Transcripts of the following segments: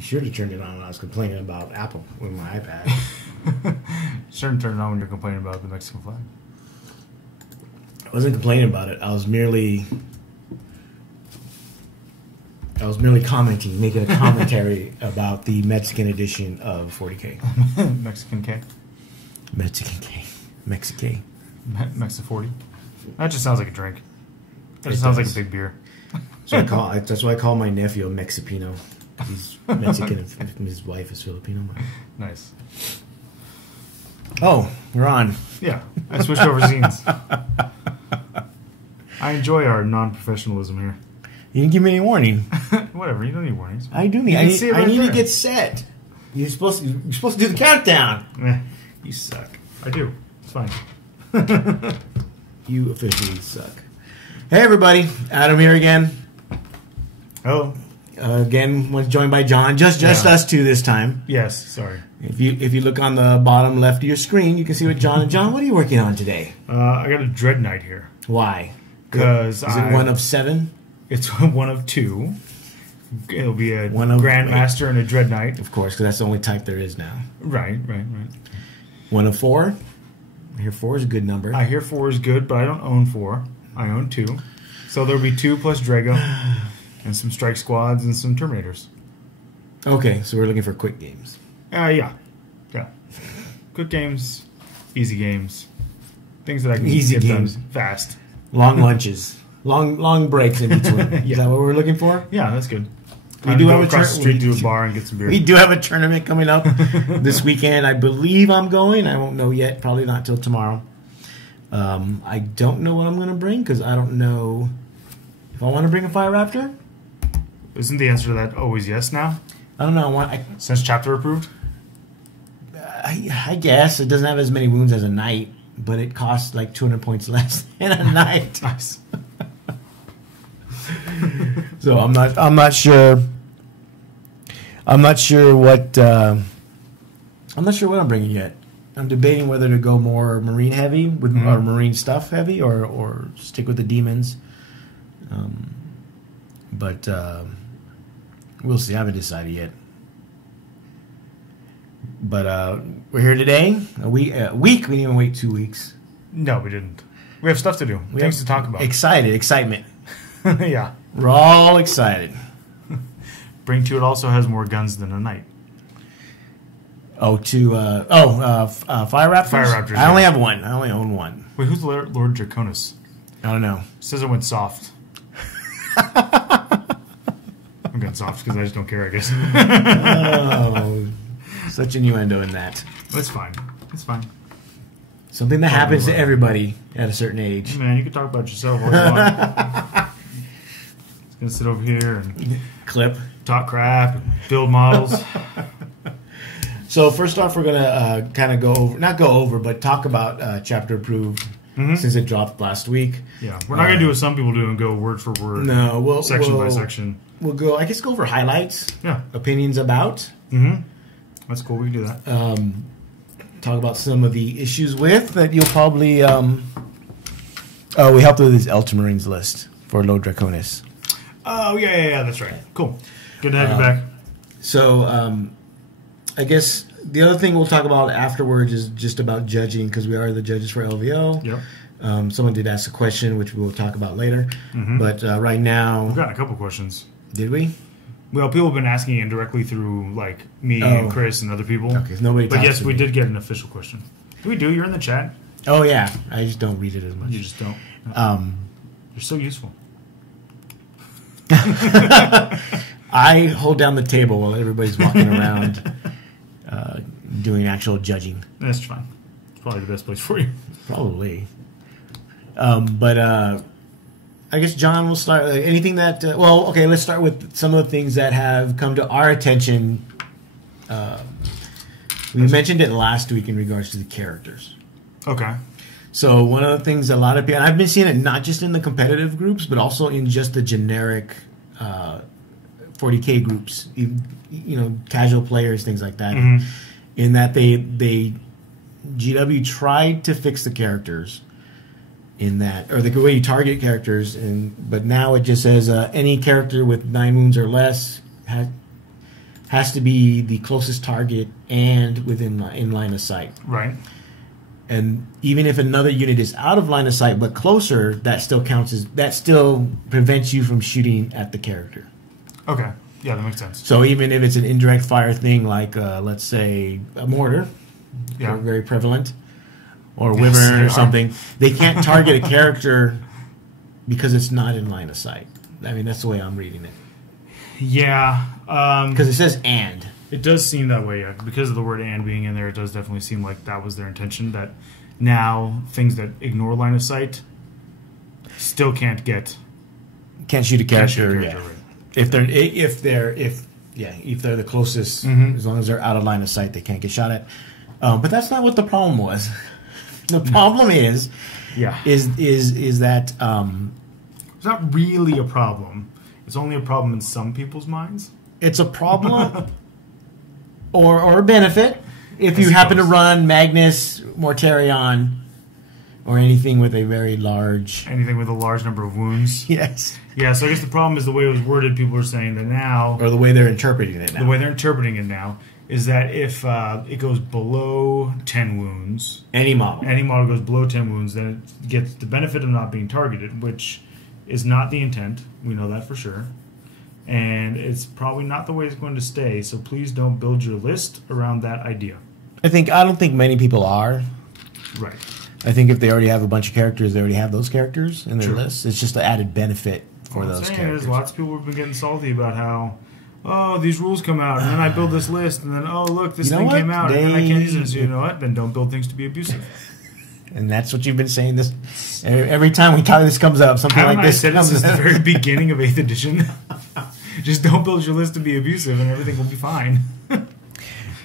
You should have turned it on when I was complaining about Apple with my iPad. Shouldn't turn it on when you're complaining about the Mexican flag. I wasn't complaining about it. I was merely commenting, making a commentary about the Mexican edition of 40K. Mexican K. Mexican K. Mexican. Mexican 40. That just sounds like a drink. That just It sounds does. like a big beer. That's why I call my nephew a Mexipino. He's Mexican and his wife is Filipino. Nice. Oh, we're on. Yeah, I switched over scenes. I enjoy our non-professionalism here. You didn't give me any warning. Whatever, you don't need warnings. I do need. I need to get set. You're supposed to do the countdown. You suck. I do. It's fine. You officially suck. Hey everybody, Adam here again. Oh. Again, was joined by John. Just us two this time. Yes. Sorry. If you look on the bottom left of your screen, you can see what John and John. What are you working on today? I got a Dread Knight here. Why? Because is it one of 7? It's one of 2. It'll be a Grandmaster and a Dread Knight. Of course, because that's the only type there is now. Right. One of 4. I hear 4 is a good number. I hear 4 is good, but I don't own 4. I own 2. So there'll be 2 plus Drago, and some Strike Squads and some Terminators. Okay, so we're looking for quick games. Yeah. Quick games, easy games, things that I can get done fast. Long lunches, long breaks in between. Is that what we're looking for? Yeah, that's good. We do have across the street to a bar and get some beer. We do have a tournament coming up this weekend. I believe I'm going. I won't know yet. Probably not till tomorrow. I don't know what I'm going to bring because I don't know if I want to bring a Fire Raptor. Isn't the answer to that always yes now? I don't know. Since chapter approved? I guess it doesn't have as many wounds as a knight, but it costs like 200 points less than a knight. Nice. So I'm not sure. I'm not sure what I'm bringing yet. I'm debating whether to go more marine heavy with or marine stuff heavy, or stick with the demons. But we'll see. I haven't decided yet. But we're here today. A week. We didn't even wait 2 weeks. No, we didn't. We have stuff to do. Things to talk about. Excitement. Yeah. We're all excited. Bring 2 it also has more guns than a knight. Fire Raptors? Fire Raptors. I only have one. I only own one. Wait, who's Lord Draconis? I don't know. It says it went soft. I'm going soft because I just don't care, I guess. Oh, such innuendo in that. That's fine. It's fine. Something that happens to everybody at a certain age. Man, you can talk about yourself all you want. Just going to sit over here and clip. Talk crap and build models. So first off, we're going to kind of not go over, but talk about Chapter Approved since it dropped last week. Yeah, we're not going to do what some people do and go word for word. No, section by section. We'll go, I guess, go over highlights. Yeah. Opinions about. That's cool. We can do that. Talk about some of the issues with that you'll probably... we helped with this Ultramarines list for Lord Draconis. Oh, yeah, that's right. Cool. Good to have you back. So, I guess the other thing we'll talk about afterwards is just about judging, because we are the judges for LVO. Yep. Someone did ask a question, which we will talk about later. But right now... We've gotten a couple questions. Did we? Well, people have been asking indirectly through, like, me and Chris and other people. Okay, so nobody But yes, we did get an official question. We do. You're in the chat. Oh, yeah. I just don't read it as much. You just don't. No. You're so useful. I hold down the table while everybody's walking around doing actual judging. That's fine. It's probably the best place for you. Probably. But I guess, John, we'll start. Anything that... let's start with some of the things that have come to our attention. We mentioned it last week in regards to the characters. Okay. So one of the things a lot of people... And I've been seeing it not just in the competitive groups, but also in just the generic 40K groups. Casual players, things like that. In that they GW tried to fix the characters... in that, or the way you target characters, but now it just says any character with 9 wounds or less has to be the closest target and within in line of sight. Right. And even if another unit is out of line of sight but closer, that still counts as that still prevents you from shooting at the character. Okay. Yeah, that makes sense. So even if it's an indirect fire thing like let's say a mortar, Yeah. very prevalent, or a wyvern or something, they can't target a character because it's not in line of sight. I mean, that's the way I'm reading it. Yeah. Because it says "and." It does seem that way, yeah. Because of the word "and" being in there, it does definitely seem like that was their intention, that now things that ignore line of sight still can't shoot a character, Yeah. right. If they're the closest, as long as they're out of line of sight, they can't get shot at. But that's not what the problem was. The problem is that It's not really a problem. It's only a problem in some people's minds. it's a problem or a benefit if you happen to run Magnus, Mortarion, or anything with a very large... Anything with a large number of wounds. Yes. Yeah, so I guess the problem is the way it was worded. People are saying that now... Or the way they're interpreting it now. The way they're interpreting it now is that if it goes below 10 wounds... Any model goes below 10 wounds, then it gets the benefit of not being targeted, which is not the intent. We know that for sure. And it's probably not the way it's going to stay, so please don't build your list around that idea. I don't think many people are. Right. I think if they already have a bunch of characters, they already have those characters in their True. list. It's just an added benefit for those characters. There's lots of people who've been getting salty about how, oh, these rules come out, and then I build this list, and then, oh, look, this thing came out, and then I can't use it. So you know what? Then don't build things to be abusive. And that's what you've been saying. This every time we talk, this comes up. Something like this. I said this since the very beginning of 8th edition. Just don't build your list to be abusive, and everything will be fine.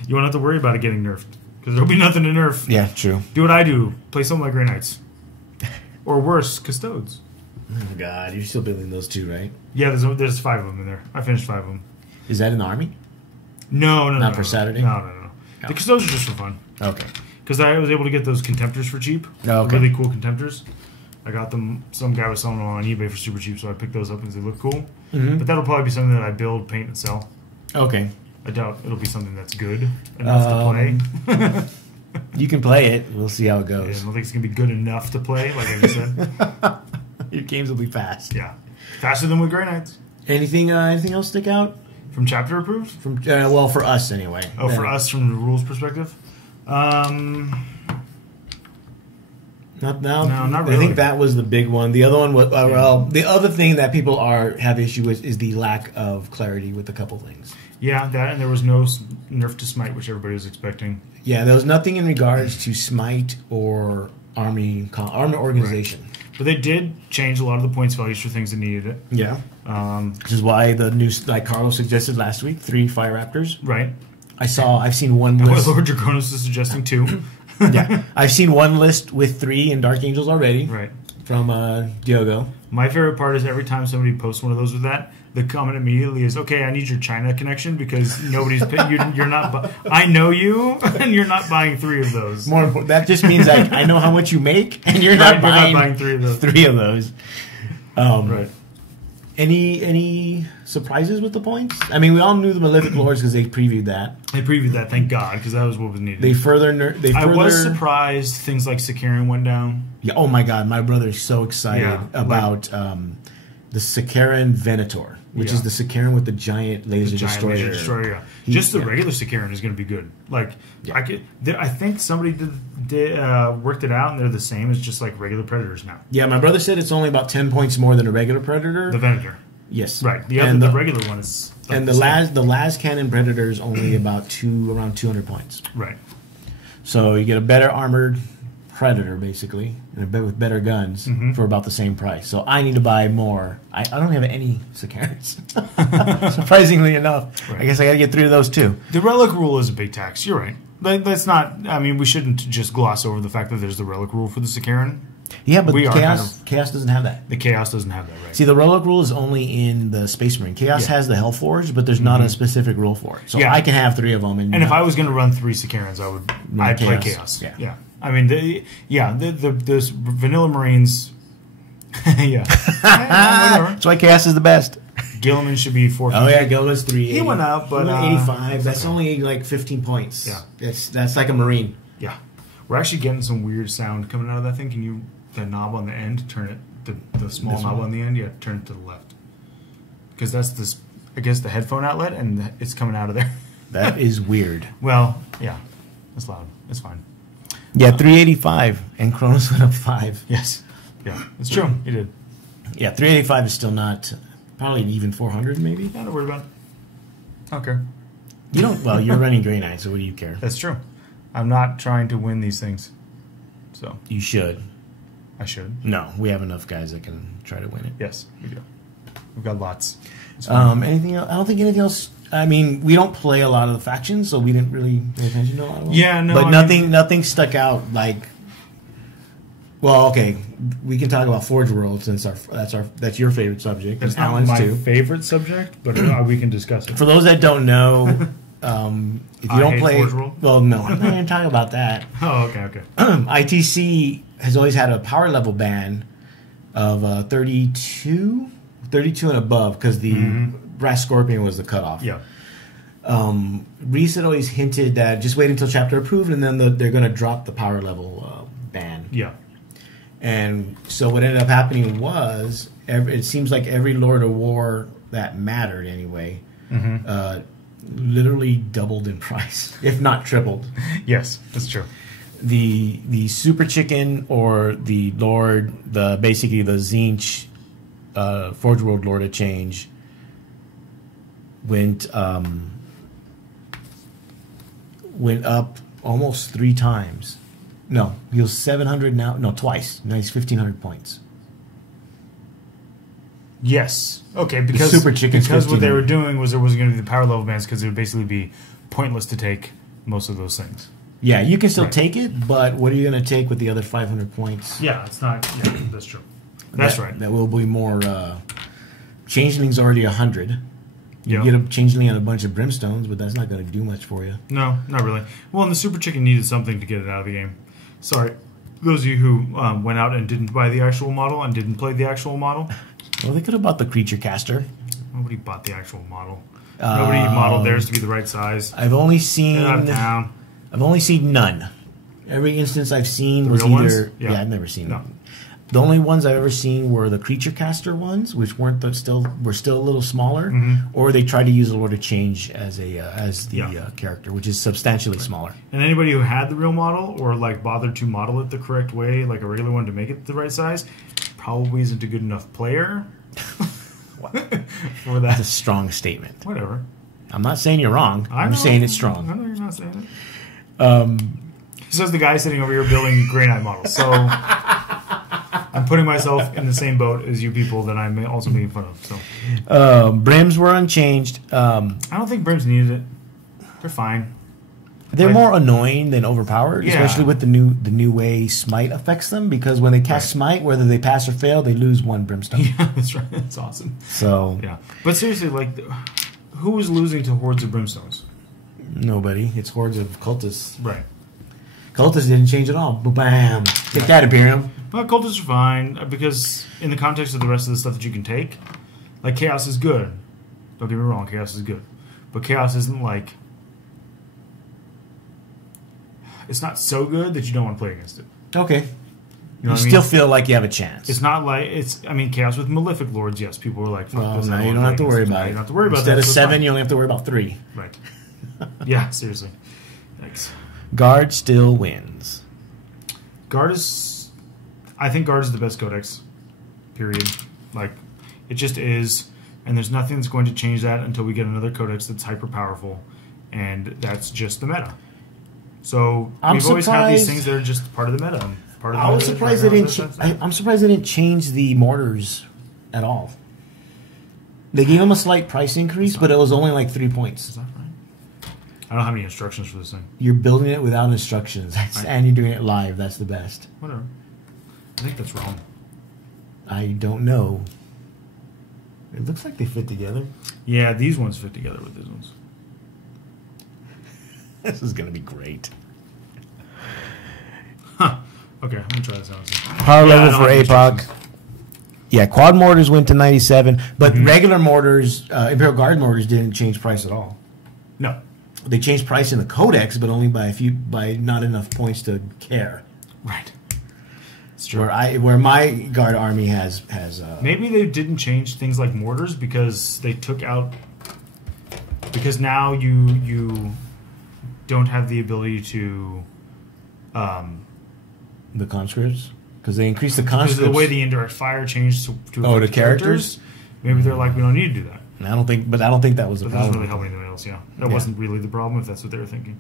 You won't have to worry about it getting nerfed, because there'll be nothing to nerf. Yeah, true. Do what I do. Play something like Grey Knights. Or worse, Custodes. Oh, God. You're still building those two, right? Yeah, there's 5 of them in there. I finished 5 of them. Is that in the army? No. Not for Saturday? No. The Custodes are just for fun. Okay. Because I was able to get those Contemptors for cheap. Oh, okay. Really cool Contemptors. I got them. Some guy was selling them on eBay for super cheap, so I picked those up because they look cool. Mm-hmm. But that'll probably be something that I build, paint, and sell. Okay. I doubt it'll be something that's good enough to play. You can play it. We'll see how it Yeah, I goes. don't think it's going to be good enough to play, like I just said. Your games will be fast. Yeah. Faster than with Grey Knights. Anything else stick out? From chapter approved? From well, for us anyway. Oh, for us from the rules perspective? Not really. I think that was the big one. The other one was the other thing that people have issue with is the lack of clarity with a couple things. Yeah, that, and there was no nerf to smite, which everybody was expecting. Yeah, there was nothing in regards to smite or army organization. Right. But they did change a lot of the points values for things that needed it. Yeah. Which is why the new, like Carlos suggested last week, 3 Fire Raptors. Right. I've seen one And list. what Lord Draconis is suggesting 2. Yeah, I've seen one list with 3 in Dark Angels already. Right. From Diogo. My favorite part is every time somebody posts one of those with that, the comment immediately is, "Okay, I need your China connection because nobody's you're not. I know you, and you're not buying 3 of those. More important, that just means I know how much you make, and you're not buying 3 of those. 3 of those. Right. Any surprises with the points? I mean, we all knew the Malefic Lords because they previewed that. They previewed that, thank God, because that was what was needed. I was surprised things like Sicarian went down. Yeah. Oh my God, my brother is so excited about the Sicarian Venator, which is the Sicarian with the giant laser destroyer. Just the regular Sicarian is going to be good. Like I think somebody did worked it out, and they're the same as just like regular Predators now. Yeah, my brother said it's only about 10 points more than a regular Predator. The Venator. Yes. Right. The regular one is. Like and the last cannon Predator is only around 200 points. Right. So you get a better armored Predator, basically, and with better guns for about the same price. So I need to buy more. I don't have any Sicarians, surprisingly enough. Right. I guess I got to get 3 of those too. The relic rule is a big tax. You're right. That's not. I mean, we shouldn't just gloss over the fact that there's the relic rule for the Sicarian. Yeah, but Chaos doesn't have that. The Chaos doesn't have that, right? See, the relic rule is only in the Space Marine. Chaos has the Hellforge, but there's not a specific rule for it. So I can have 3 of them. And if I was going to run 3 Sicarians, I'd play Chaos. Yeah. I mean, the vanilla Marines. Yeah. That's why Chaos is the best. Gilliman should be 450. Oh yeah, Gilman's 380. He went up, but 85. That's okay. only like 15 points. Yeah, that's like a Marine. Yeah, we're actually getting some weird sound coming out of that thing. Can you the knob on the end turn it the small knob on the end? Yeah, turn it to the left because that's this. I guess the headphone outlet and it's coming out of there. That is weird. Well, yeah, it's loud. It's fine. Yeah, 385 and Kronos went up 5. Yes. Yeah, it's true. He did. Yeah, 385 is still not probably even 400 maybe. Not worried about it. I don't care. You don't. Well, you're running Grey Knight, so what do you care? That's true. I'm not trying to win these things, so You should. I should. No, we have enough guys that can try to win it. Yes, we do. We've got lots. Anything else? I don't think anything else. I mean, we don't play a lot of the factions, so we didn't really pay attention to a lot of them. Yeah, no. But nothing stuck out like. Well, okay, we can talk about Forge World since that's your favorite subject. That's not Alan's my too. favorite subject, but we can discuss it. For those that don't know, if you don't hate play, Forge World? well, no, I'm not going to talk about that. Oh, okay. ITC has always had a power level ban of 32 and above because the Brass Scorpion was the cutoff. Yeah. Reese had always hinted that just wait until chapter approved and then they're going to drop the power level ban. Yeah. And so what ended up happening was it seems like every Lord of War that mattered anyway literally doubled in price, if not tripled. Yes, that's true. The Super Chicken or the Lord, basically the Zinch Forge World Lord of Change went up almost 3 times. No, he was 700 now. No, twice. Now he's 1,500 points. Yes. Okay, because Super Chicken's because what they 1500. were doing was there wasn't going to be the power level bans because it would basically be pointless to take most of those things. Yeah, you can still Right. take it, but what are you going to take with the other 500 points? Yeah, it's not. Yeah, that's true. That's right. That will be more. Changeling's already 100. You Yeah. get a Changeling and a bunch of Brimstones, but that's not going to do much for you. No, not really. Well, and the Super Chicken needed something to get it out of the game. Sorry, those of you who went out and didn't buy the actual model and didn't play the actual model. Well, they could have bought the Creature Caster. Nobody bought the actual model. Nobody modeled theirs to be the right size. I've only seen. Get out of town. I've only seen none. Every instance I've seen The was real ones? either. Yeah. I've never seen No. them. The only ones I've ever seen were the Creature Caster ones, which were still a little smaller, or they tried to use a Lord of Change as the character, which is substantially smaller. And anybody who had the real model or like bothered to model it the correct way, like a regular one to make it the right size, probably isn't a good enough player for That's a that. strong statement. Whatever. I'm not saying you're wrong. I'm saying it's strong. I know you're not saying it. Says the guy sitting over here building Grey Knight models. So I'm putting myself in the same boat as you people that I'm also making fun of. So Brims were unchanged. I don't think Brims needed it. They're fine. They're more annoying than overpowered, Yeah. especially with the new way Smite affects them. Because when they cast Smite, whether they pass or fail, they lose 1 Brimstone. Yeah, that's right. That's awesome. So Yeah, but seriously, like, who was losing to hordes of Brimstones? nobody. It's hordes of cultists. Right. Cultists didn't change at all. Bam! Take that, Imperium. Well, cultists are fine because in the context of the rest of the stuff that you can take, like chaos is good. Don't get me wrong, chaos is good, but chaos isn't like it's not so good that you don't want to play against it. Okay. You know You what I mean? still feel like you have a chance. It's not like it's. I mean, chaos with malefic lords. Yes, people were like, "Fuck Well, this." I now you wanna don't play have to against worry this. about Now it. You don't have to worry about Instead that. of so it's 7, fine. you only have to worry about 3. Right. Yeah, seriously. Thanks. Guard still wins. Guard is. I think Guard is the best codex. Period. Like, it just is, and there's nothing that's going to change that until we get another codex that's hyper powerful, and that's just the meta. So we've always had these things that are just part of the meta. Part of the I was meta, surprised they didn't. I'm surprised they didn't change the mortars at all. They gave them a slight price increase, but it was only like 3 points. Is that right? I don't have any instructions for this thing. You're building it without instructions, and you're doing it live. That's the best. Whatever. I think that's wrong. I don't know. It looks like they fit together. Yeah, these ones fit together with these ones. This is going to be great. Huh. Okay, I'm gonna try this out. Power level for APOC. Yeah, quad mortars went to 97, but regular mortars, Imperial Guard mortars, didn't change price at all. No. They changed price in the codex, but only by not enough points to care. Right. It's true. Where my guard army has maybe they didn't change things like mortars because they took out, because now you don't have the ability to the conscripts, because they increased the conscripts. Because of the way the indirect fire changed to the characters. Maybe they're like, we don't need to do that. I don't think that was the problem. That doesn't really help anything else. Yeah, that wasn't really the problem if that's what they were thinking.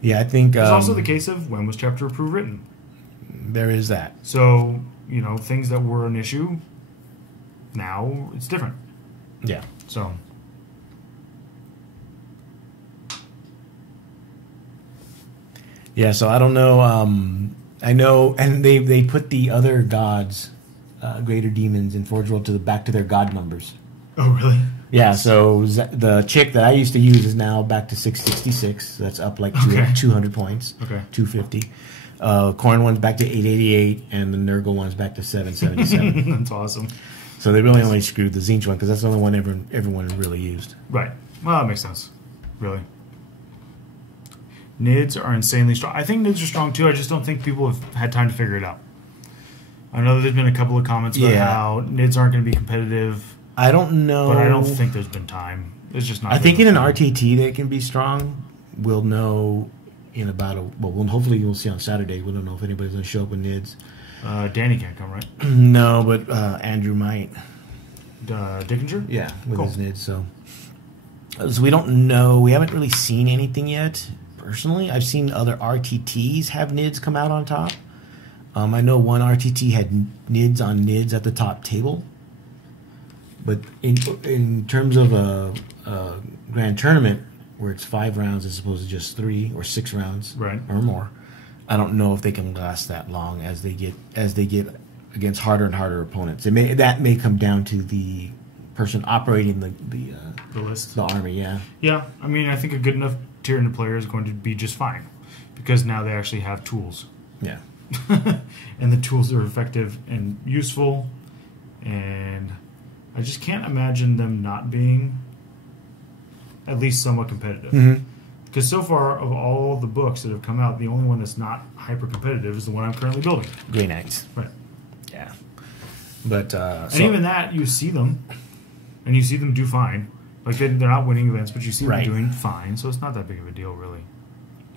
Yeah, I think there's also the case of when was chapter approved written. There is that. So things that were an issue, now it's different. Yeah. So. Yeah, so I don't know. I know, and they put the other gods, greater demons in Forge World back to their god numbers. Oh, really? Yeah, so the chick that I used to use is now back to 666. That's up like 200 points. Okay. 250. Corn one's back to 888, and the Nurgle one's back to 777. That's awesome. So they really only screwed the Zinch one because that's the only one everyone really used. Right. Well, that makes sense. Really. Nids are insanely strong. I think Nids are strong too. I just don't think people have had time to figure it out. I know there's been a couple of comments about how Nids aren't going to be competitive. I don't know. But I don't think there's been time. It's just not. I think in an RTT they can be strong. We'll know in about hopefully you'll see on Saturday. We don't know if anybody's going to show up with Nids. Danny can't come, right? No, but Andrew might. Dickinger? Yeah, with his Nids. So we don't know. We haven't really seen anything yet. Personally, I've seen other RTTs have Nids come out on top. I know one RTT had Nids on Nids at the top table. But in terms of a grand tournament where it's 5 rounds as opposed to just 3 or 6 rounds or more, I don't know if they can last that long as they get against harder and harder opponents. That may come down to the person operating the list, the army. Yeah. Yeah, I mean, I think a good enough tier into player is going to be just fine because now they actually have tools. Yeah. And the tools are effective and useful, and I just can't imagine them not being at least somewhat competitive. Because so far, of all the books that have come out, the only one that's not hyper competitive is the one I'm currently building. Grey Knights. Right. Yeah. But and even that, you see them, and you see them do fine. Like they're not winning events, but you see them doing fine. So it's not that big of a deal, really.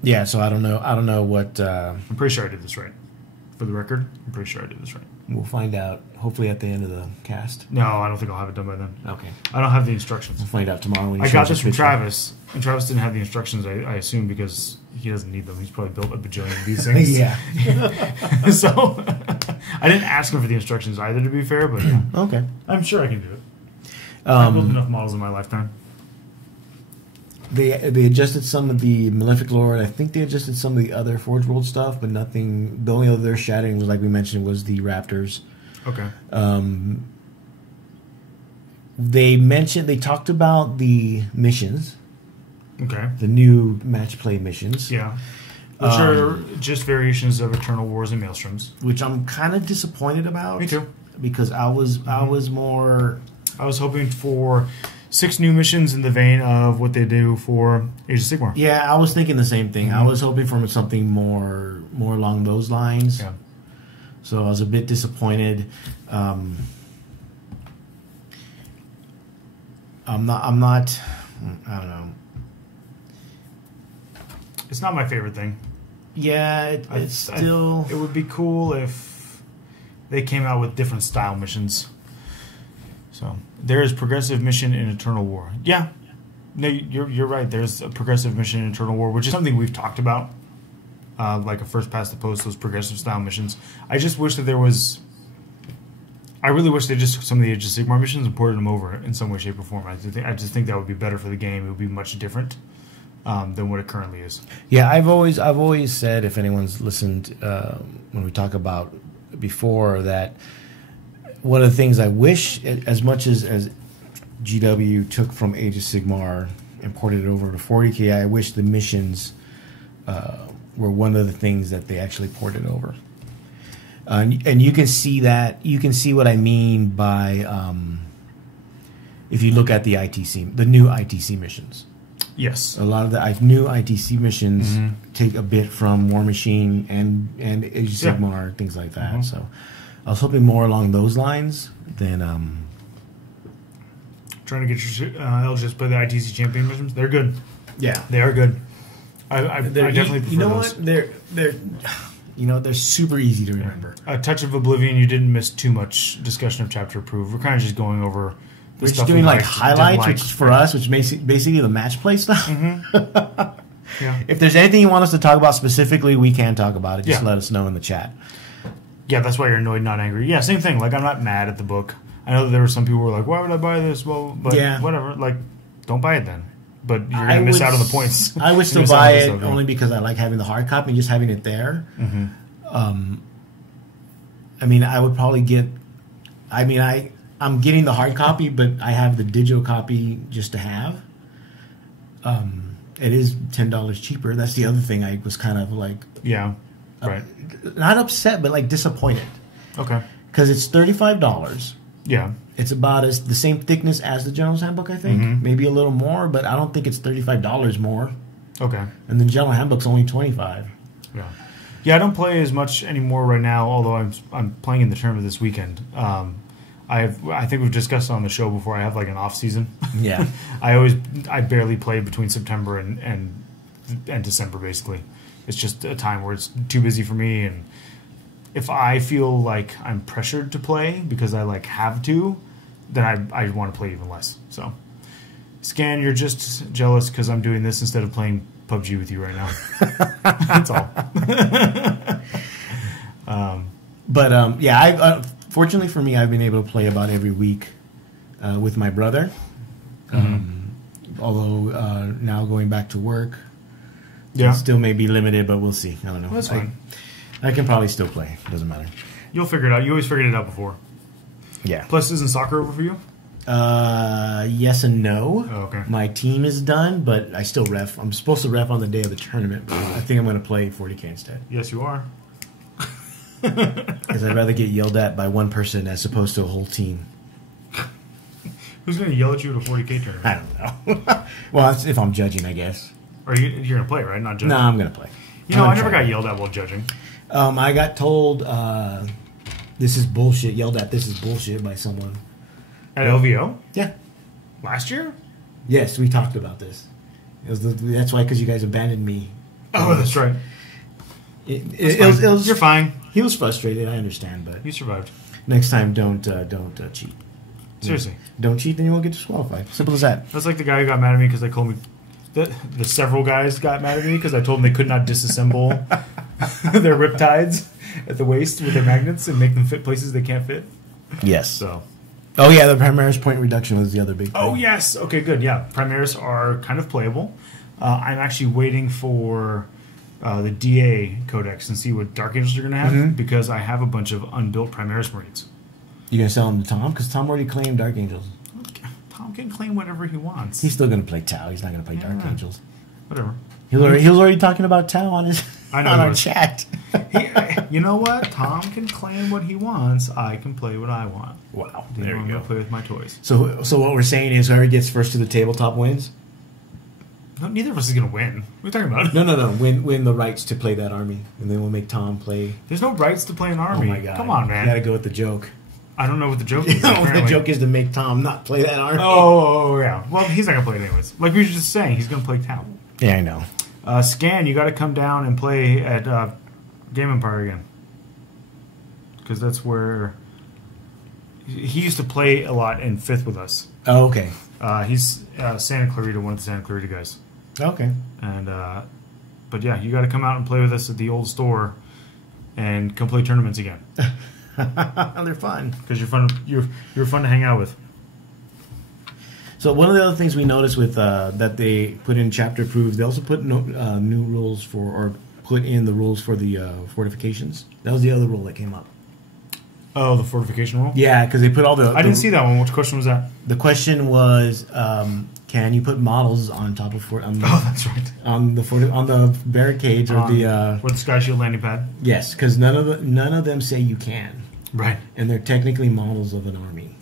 Yeah. So I don't know what. I'm pretty sure I did this right. For the record, I'm pretty sure I did this right. We'll find out, hopefully, at the end of the cast. No, I don't think I'll have it done by then. Okay. I don't have the instructions. We'll find out tomorrow. When I got this from Travis, and Travis didn't have the instructions, I assume, because he doesn't need them. He's probably built a bajillion of these things. Yeah. So, I didn't ask him for the instructions either, to be fair, but yeah. Okay. I'm sure I can do it. I've built enough models in my lifetime. They adjusted some of the Malefic lore, and I think they adjusted some of the other Forge World stuff, but nothing. The only other shattering was, like we mentioned, was the Raptors. Okay. They talked about the missions. Okay. The new match play missions. Yeah. Which are just variations of Eternal Wars and Maelstroms. Which I'm kind of disappointed about. Me too. Because I was more. I was hoping for 6 new missions in the vein of what they do for Age of Sigmar. Yeah, I was thinking the same thing. I was hoping for something more along those lines. Yeah. So I was a bit disappointed. I'm not. I don't know. It's not my favorite thing. Yeah, it's still. It would be cool if they came out with different style missions. So there is progressive mission in Eternal War. Yeah, no, you're right. There's a progressive mission in Eternal War, which is something we've talked about, like a first past the post. Those progressive style missions. I just wish that there was. I really wish they just took some of the Age of Sigmar missions and ported them over in some way, shape, or form. I just think that would be better for the game. It would be much different than what it currently is. Yeah, I've always said, if anyone's listened when we talk about before, that one of the things I wish, as much as GW took from Age of Sigmar and ported it over to 40K, I wish the missions were one of the things that they actually ported over. And you can see that. You can see what I mean by if you look at the new ITC missions. Yes. A lot of the new ITC missions take a bit from War Machine and Age of Sigmar, things like that. So I was hoping more along those lines than trying to get your LGS to play the ITC champion missions. They're good. Yeah, they are good. I definitely prefer you know those. what they're super easy to remember. A touch of Oblivion. You didn't miss too much discussion of chapter approved. We're kind of just going over. We're just doing like highlights, which for us, which makes it basically the match play stuff. Yeah. If there's anything you want us to talk about specifically, we can talk about it. Just let us know in the chat. Yeah, that's why you're annoyed, not angry. Yeah, same thing. Like, I'm not mad at the book. I know that there were some people who were like, why would I buy this? Well, but whatever. Like, don't buy it then. But you're going to miss out on the points. I would still buy it only because I like having the hard copy and just having it there. I mean, I would probably get... I mean, I'm getting the hard copy, but I have the digital copy just to have. It is $10 cheaper. That's the other thing I was kind of like... Yeah, right. Not upset, but like disappointed. Okay. Because it's $35. Yeah. It's about the same thickness as the General's Handbook, I think. Maybe a little more, but I don't think it's $35 more. Okay. And the General Handbook's only $25. Yeah. Yeah, I don't play as much anymore right now, although I'm playing in the tournament this weekend. I think we've discussed on the show before. I have like an off season. Yeah. I barely play between September and December basically. It's just a time where it's too busy for me, and if I feel like I'm pressured to play because I like have to, then I want to play even less. So, Scan, you're just jealous because I'm doing this instead of playing PUBG with you right now. That's all. Yeah, fortunately for me, I've been able to play about every week with my brother. Although now going back to work, it still may be limited, but we'll see. I don't know. That's fine. I can probably still play. Doesn't matter. You'll figure it out. You always figured it out before. Yeah. Plus, isn't soccer over for you? Yes and no. Oh, okay. My team is done, but I still ref. I'm supposed to ref on the day of the tournament, but I think I'm going to play 40K instead. Yes, you are. Because I'd rather get yelled at by one person as opposed to a whole team. Who's going to yell at you at a 40K tournament? I don't know. Well, that's if I'm judging, I guess. Or you're going to play, right? Not judging? No, I'm going to play. You know, I never got yelled at while judging. I got told this is bullshit, yelled at this is bullshit by someone. At LVO? Yeah. Last year? Yes, we talked about this. That's why, because you guys abandoned me. Oh, that's right. It was, you're fine. He was frustrated, I understand, but... You survived. Next time, don't cheat. Seriously. Don't cheat, then you won't get disqualified. Simple as that. That's like the guy who got mad at me because they told me... The several guys got mad at me because I told them they could not disassemble their riptides at the waist with their magnets and make them fit places they can't fit. Yes. So... Oh, yeah, the Primaris point reduction was the other big thing. Oh, yes. Okay, good. Yeah, Primaris are kind of playable. I'm actually waiting for the DA Codex and see what Dark Angels are going to have because I have a bunch of unbuilt Primaris Marines. You going to sell them to Tom? Because Tom already claimed Dark Angels. Tom can claim whatever he wants. He's still going to play Tau. He's not going to play Dark Angels. Whatever. He was already talking about Tau on his on our chat. You know what? Tom can claim what he wants. I can play what I want. Wow. There you go. Play with my toys. So what we're saying is whoever gets first to the tabletop wins? No, neither of us is going to win. What are you talking about? No. Win the rights to play that army. And then we'll make Tom play. There's no rights to play an army. Oh, my God. Come on, man. You got to go with the joke. I don't know what the joke is. The joke is to make Tom not play that army. Oh, yeah. Well, he's not going to play it anyways. Like we were just saying, he's going to play Tau. Yeah, I know. Scan, you got to come down and play at Game Empire again. Because that's where... He used to play a lot in 5th with us. Oh, okay. He's Santa Clarita, one of the Santa Clarita guys. Okay. And but yeah, you got to come out and play with us at the old store and come play tournaments again. They're fun because you're fun. You're fun to hang out with. So one of the other things we noticed with that they put in chapter approved, they also put new rules for, or put in the rules for the fortifications. That was the other rule that came up. Oh, the fortification rule? Yeah, because they put all the... I didn't see that one. Which question was that? The question was Can you put models on top of fort? That's right. On the barricades or or the Sky Shield landing pad. Yes, because none of them say you can. Right. And they're technically models of an army.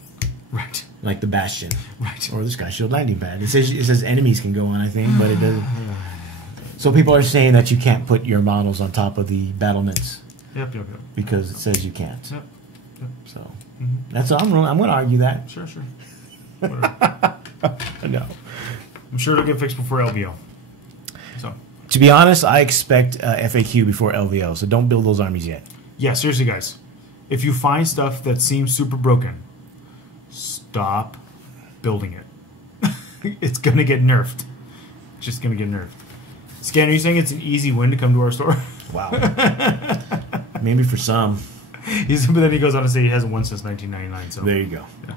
Right. Like the Bastion. Right. Or the Sky Shield landing pad. It says enemies can go on, I think, but it doesn't. So people are saying that you can't put your models on top of the battlements. Yep. Because it says you can't. Yep. So that's I'm going to argue that. Sure. No. I'm sure it'll get fixed before LVO. So, to be honest, I expect FAQ before LVO, so don't build those armies yet. Yeah, seriously, guys. If you find stuff that seems super broken, stop building it. It's going to get nerfed. It's just going to get nerfed. Scan, are you saying it's an easy win to come to our store? Wow. Maybe for some. But then he goes on to say he hasn't won since 1999. So there you go. Yeah.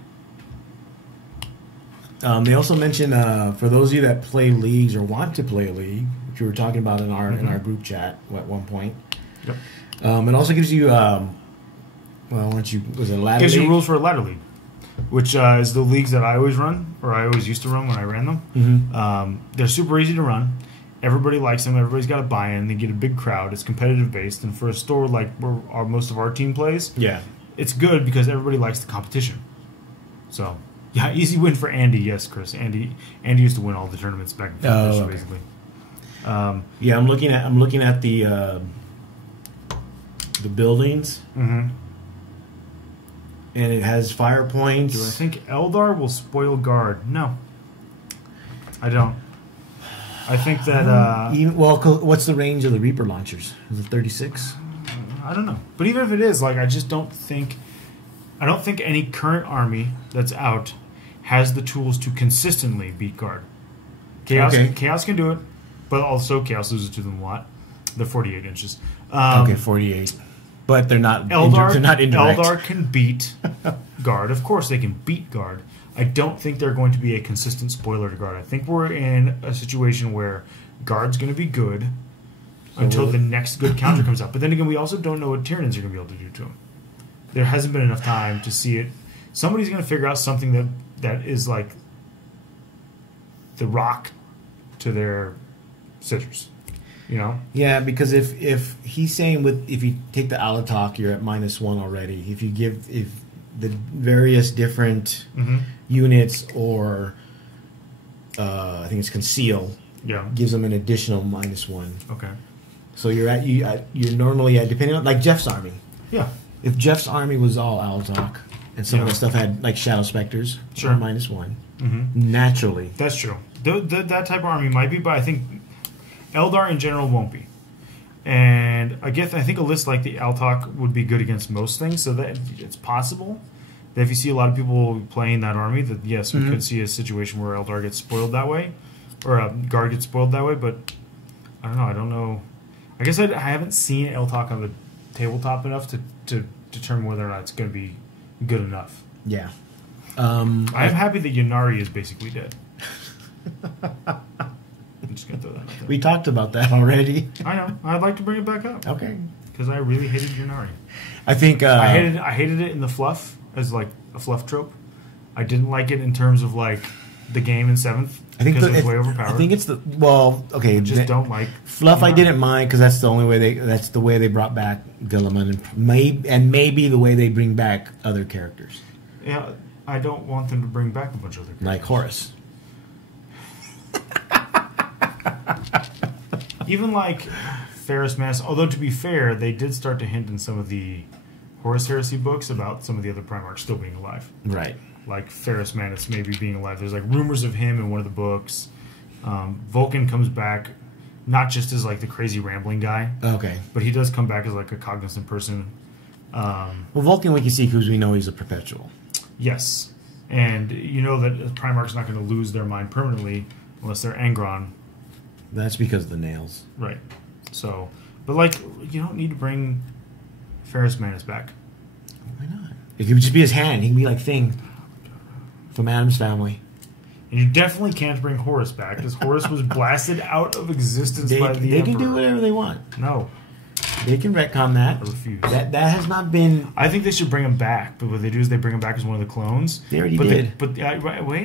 They also mentioned for those of you that play leagues or want to play a league, which we were talking about in our group chat at one point. Yep. It also gives you was it a ladder gives league? You rules for a ladder league, which is the leagues that I always run, or I always used to run when I ran them. Mm-hmm. They're super easy to run. Everybody likes them. Everybody's got a buy-in. They get a big crowd. It's competitive based, and for a store like where most of our team plays, it's good because everybody likes the competition. So, yeah, easy win for Andy. Yes, Chris. Andy used to win all the tournaments back in basically. Yeah, I'm looking at the buildings, and it has fire points. Do I think Eldar will spoil guard? No, I don't. I think that what's the range of the Reaper launchers? Is it 36? I don't know, but even if it is, I just don't think. I don't think any current army that's out has the tools to consistently beat guard. Chaos can do it, but also Chaos loses to them a lot. They're 48 inches. 48, but they're not. Eldar, they're not indirect. Eldar can beat guard. Of course, they can beat guard. I don't think they're going to be a consistent spoiler to guard. I think we're in a situation where guard's going to be good until the next good counter comes out. But then again, we also don't know what Tyranids are going to be able to do to him. There hasn't been enough time to see it. Somebody's going to figure out something that is like the rock to their scissors. You know? Yeah, because if he's saying if you take the Alatok, you're at -1 already. If the various different units or I think it's conceal gives them an additional -1. Okay. So you're normally at, depending on, like Jeff's army. Yeah. If Jeff's army was all Alatok and some of the stuff had like Shadow Specters, sure, -1, naturally. That's true. That type of army might be, but I think Eldar in general won't be. And I think a list like the Alatok would be good against most things, so that it's possible that if you see a lot of people playing that army, that yes, we could see a situation where Eldar gets spoiled that way, or guard gets spoiled that way. But I don't know. I guess I haven't seen Alatok on the tabletop enough to determine whether or not it's going to be good enough. Yeah. I'm happy that Yannari is basically dead. I'm just going to throw that out there. We talked about that already. I know. I'd like to bring it back up. Okay. Because I really hated Yannari. I think I hated it in the fluff as like a fluff trope. I didn't like it in terms of like the game in 7th. I think because it was way overpowered. I think it's okay. I just don't like fluff. Yannari. I didn't mind because that's the only way that's the way they brought back Guilliman and maybe the way they bring back other characters. Yeah, I don't want them to bring back a bunch of other characters. Like Horus. Even like Ferrus Manus, although to be fair, they did start to hint in some of the Horus Heresy books about some of the other Primarchs still being alive. Right. Like Ferrus Manus maybe being alive. There's like rumors of him in one of the books. Vulcan comes back not just as like the crazy rambling guy. Okay. But he does come back as like a cognizant person. Well, Vulcan we can see because we know he's a perpetual. Yes. And you know that Primarch's not going to lose their mind permanently unless they're Angron. That's because of the nails. Right. So, but like, you don't need to bring Ferrus Manus back. Why not? It could just be his hand. He can be like Thing from Adam's Family. And you definitely can't bring Horus back because Horus was blasted out of existence by the They Emperor. can do whatever they want. No. They can retcon that. I refuse. That has not been. I think they should bring him back, but what they do is they bring him back as one of the clones. They already did. Wait,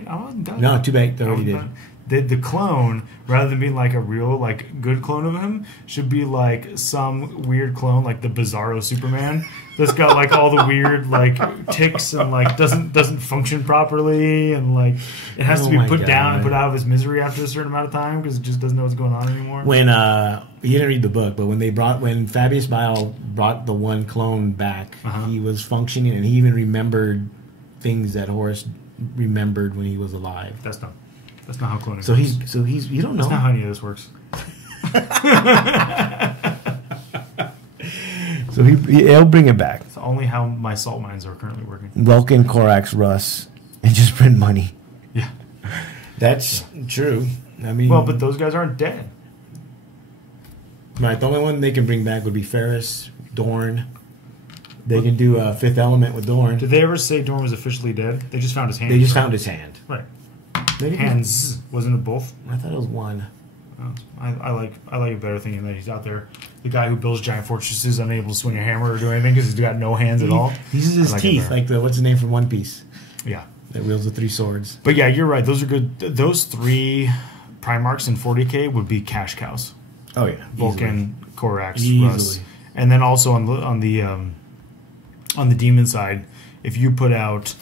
I wasn't done. No, too bad. They already did. The clone, rather than being like a real like good clone of him, should be like some weird clone, like the Bizarro Superman, that's got like all the weird like tics and like doesn't function properly, and like it has to be put down and put out of his misery after a certain amount of time because it just doesn't know what's going on anymore. When he didn't read the book, but when Fabius Bile brought the one clone back, he was functioning, and he even remembered things that Horus remembered when he was alive. That's not how cloning so works. He's you don't know. That's not how any of this works. So he'll bring it back. It's only how my salt mines are currently working. Vulcan, Corax, Russ, and just print money. Yeah. That's true. I mean, well, but those guys aren't dead. Right, the only one they can bring back would be Ferris, Dorn. They can do a Fifth Element with Dorn. Did they ever say Dorn was officially dead? They just found his hand. They just found his hand. Right. Maybe Hands. Wasn't it both? I thought it was one. Oh, I like it better thinking that he's out there, the guy who builds giant fortresses, unable to swing a hammer or do anything because he's got no hands at all. He uses his teeth, like what's his name from One Piece? Yeah. That wields the 3 swords. But yeah, you're right. Those are good. Those 3 Primarchs in 40k would be cash cows. Oh yeah, Vulcan, Corax, easily. Russ, and then also on the demon side, if you put out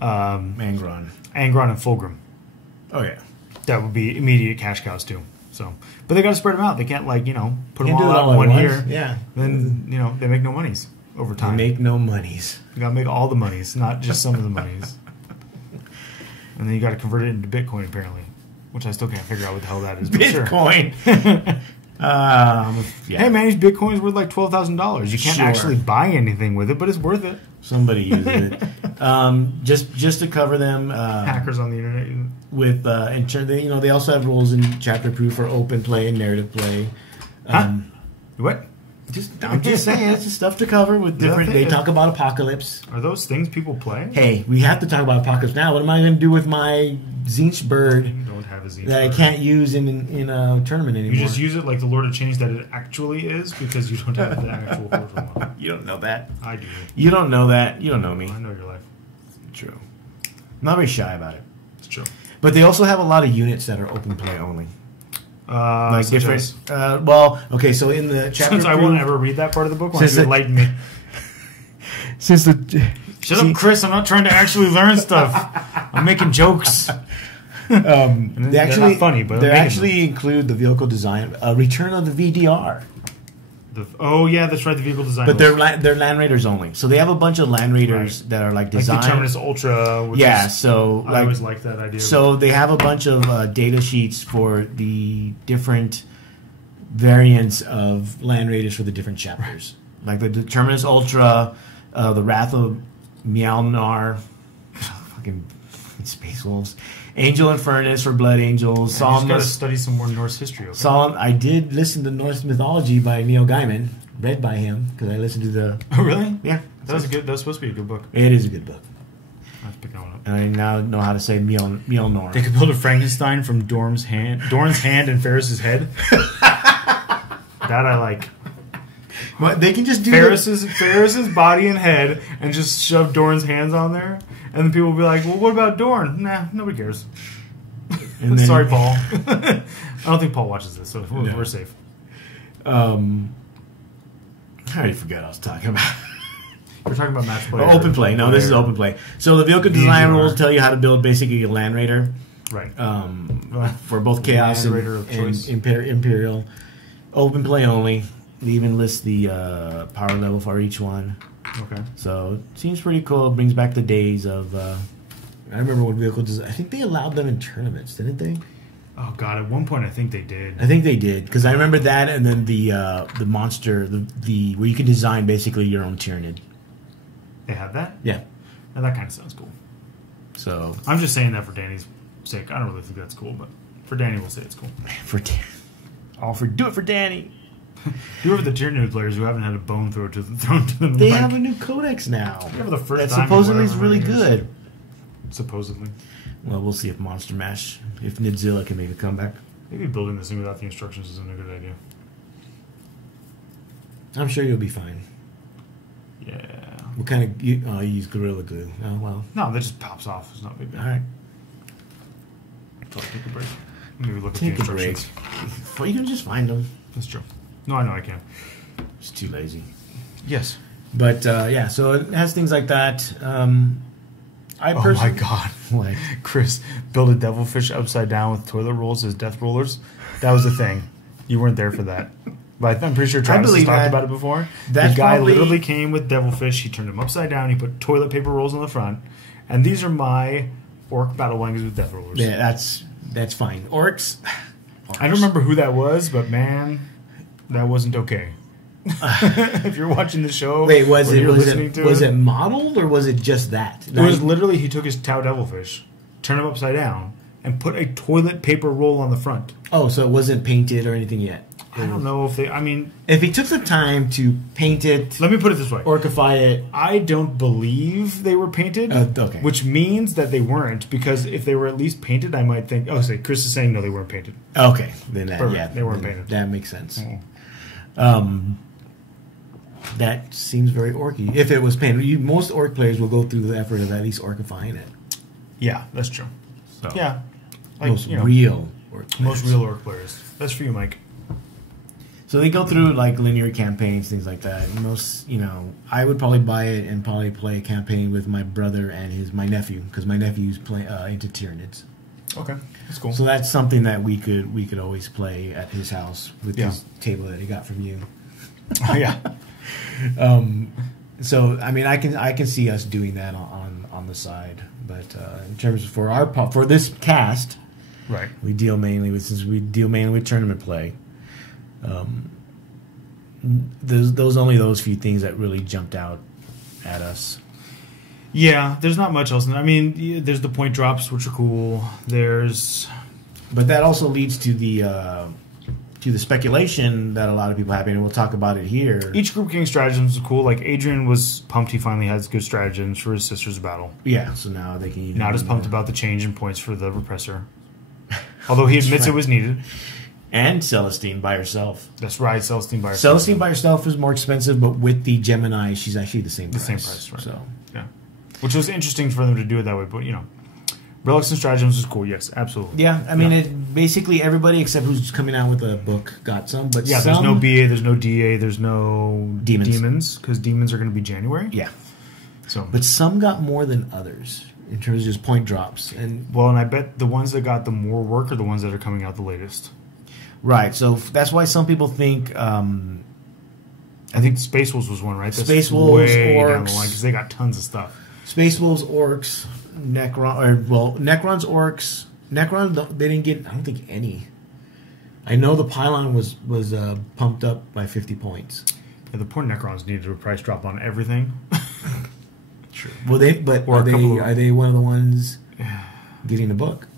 Angron and Fulgrim, oh yeah, that would be immediate cash cows too. So, but they got to spread them out. They can't put them do all it out all in at one once. year. Yeah, then they make no monies over time. They make no monies. You got to make all the monies, not just some of the monies. And then you got to convert it into Bitcoin apparently, which I still can't figure out what the hell that is. Bitcoin. Sure. Yeah. Hey man, these Bitcoin's worth like $12,000. You can't actually buy anything with it, but it's worth it. Somebody uses it. Just to cover them, hackers on the internet with in turn, they also have rules in chapter proof for open play and narrative play. What? I'm just saying, it's just stuff to cover with different. They talk about Apocalypse. Are those things people play? Hey, we have to talk about Apocalypse now. What am I going to do with my Zinch bird? You don't have a Zinch that bird. I can't use in a tournament anymore. You just use it like the Lord of Change that it actually is because you don't have the actual portrait model. You don't know that. I do. You don't know that. You don't know me. I know your life. True. I'm not very shy about it. It's true. But they also have a lot of units that are open play only. Like different. Okay. So in the chapter, since I won't ever read that part of the book, why don't you enlighten me? Since the shut up, Chris! I'm not trying to actually learn stuff. I'm making jokes. They actually they're not funny, but they actually include the vehicle design, return of the VDR. Oh yeah, that's right, the vehicle design. But they're Land Raiders only. So they have a bunch of Land Raiders that are like designed. Like the Terminus Ultra. Which so I always like that idea. So they have a bunch of data sheets for the different variants of Land Raiders for the different chapters. Like the Terminus Ultra, the Wrath of Mjolnir, fucking Space Wolves, Angel and Furnace for Blood Angels. You just got to study some more Norse history. Okay? I did listen to Norse Mythology by Neil Gaiman, read by him because I listened to the. Oh really? Yeah, that was good. That was supposed to be a good book. It is a good book. I have to pick that one up. And I now know how to say Mjolnir. They could build a Frankenstein from Dorn's hand and Ferris's head. That I like. But they can just do Ferris's body and head and just shove Dorn's hands on there. And then people will be like, well, what about Dorn? Nah, nobody cares. Sorry, Paul. I don't think Paul watches this, so we're safe. I already forgot what I was talking about. We're talking about match play. Open play. No, this is open play. So the vehicle design rules tell you how to build basically a Land Raider. Right. For both Chaos and Imperial. Open play only. They even list the power level for each one. Okay. So it seems pretty cool. It brings back the days of. I remember when vehicle design. I think they allowed them in tournaments, didn't they? Oh God! At one point, I think they did. I think they did because I remember that, and then the monster, the where you can design basically your own Tyranid. They had that. Yeah. Now that kind of sounds cool. So I'm just saying that for Danny's sake. I don't really think that's cool, but for Danny, we'll say it's cool. Do it for Danny. Do it for the Tyranid players who haven't had a bone thrown to them. They have a new codex now. Yeah, for the first that time supposedly is really good. Supposedly. Well, we'll see if Monster Mash, if Nidzilla can make a comeback. Maybe building this thing without the instructions isn't a good idea. I'm sure you'll be fine. Yeah. What kind of you use Gorilla Glue? Oh well. No, that just pops off. It's not big deal. All right. So I'll take a break. Maybe look at Take the a break. instructions. Well, you can just find them. That's true. No, I know I can. Just too lazy. Yes. But yeah, so it has things like that. I Oh my personally, god. What? Chris built a devilfish upside down with toilet rolls as death rollers. That was the thing. You weren't there for that. But I'm pretty sure Travis has believe talked that. about it before. That's The guy probably- literally came with devilfish. He turned them upside down. He put toilet paper rolls on the front. And these are my orc battle wangers with death rollers. Yeah, that's fine. Orcs. I don't remember who that was, but man, that wasn't okay. If you're watching the show, Wait, or you're listening to was it modeled or was it just that? It was literally he took his Tau devilfish, turned him upside down, and put a toilet paper roll on the front. Oh, so it wasn't painted or anything yet. I don't know if they. I mean, If he took the time to paint it, let me put it this way: orcify it. I don't believe they were painted. Okay. Which means that they weren't, because if they were at least painted, I might think. Oh, say Chris is saying no, they weren't painted. Okay, then that, Perfect. yeah, They weren't then painted. That makes sense. Oh. That seems very orky. If it was painted, most orc players will go through the effort of at least orcifying it. Yeah, that's true. So, Yeah, like most you know, real orc players. most real orc players. That's for you, Mike. So they go through like linear campaigns, things like that. And most, I would probably buy it and probably play a campaign with my brother and my nephew, because my nephew's into Tyranids. Okay, that's cool. So that's something that we could always play at his house with his table that he got from you. Yeah. So I mean, I can see us doing that on the side, but in terms of for this cast, Right. we deal mainly with tournament play. Those only those few things that really jumped out at us. Yeah, there's not much else. I mean, there's the point drops, which are cool. But that also leads to the speculation that a lot of people have, and we'll talk about it here. Each group king stratagems is cool. Like Adrian was pumped; he finally has good stratagems for his sister's battle. Yeah, so now they can even Not as pumped about the change in points for the repressor, although he admits it was needed. And Celestine by herself. That's right, Celestine by herself. Celestine by herself is more expensive, but with the Gemini, she's actually the same price. The same price, right? So Yeah, which was interesting for them to do it that way. But relics and stratagems is cool. Yes, absolutely. yeah, I mean, it basically everybody except who's coming out with a book got some. But Yeah, there's no BA, there's no DA, there's no Demons. because demons are going to be January. Yeah, So, but some got more than others in terms of just point drops. And and I bet the ones that got the more work are the ones that are coming out the latest. right, so that's why some people think. I think Space Wolves was one, right? That's Space Wolves, way down the Orcs. line because they got tons of stuff. Space Wolves, Orcs, Necrons, Orcs. Necron, they didn't get, I don't think, any. I know the pylon was pumped up by 50 points. Yeah, the poor Necrons needed a price drop on everything. True. Well, Or a couple of- are they one of the ones getting the book?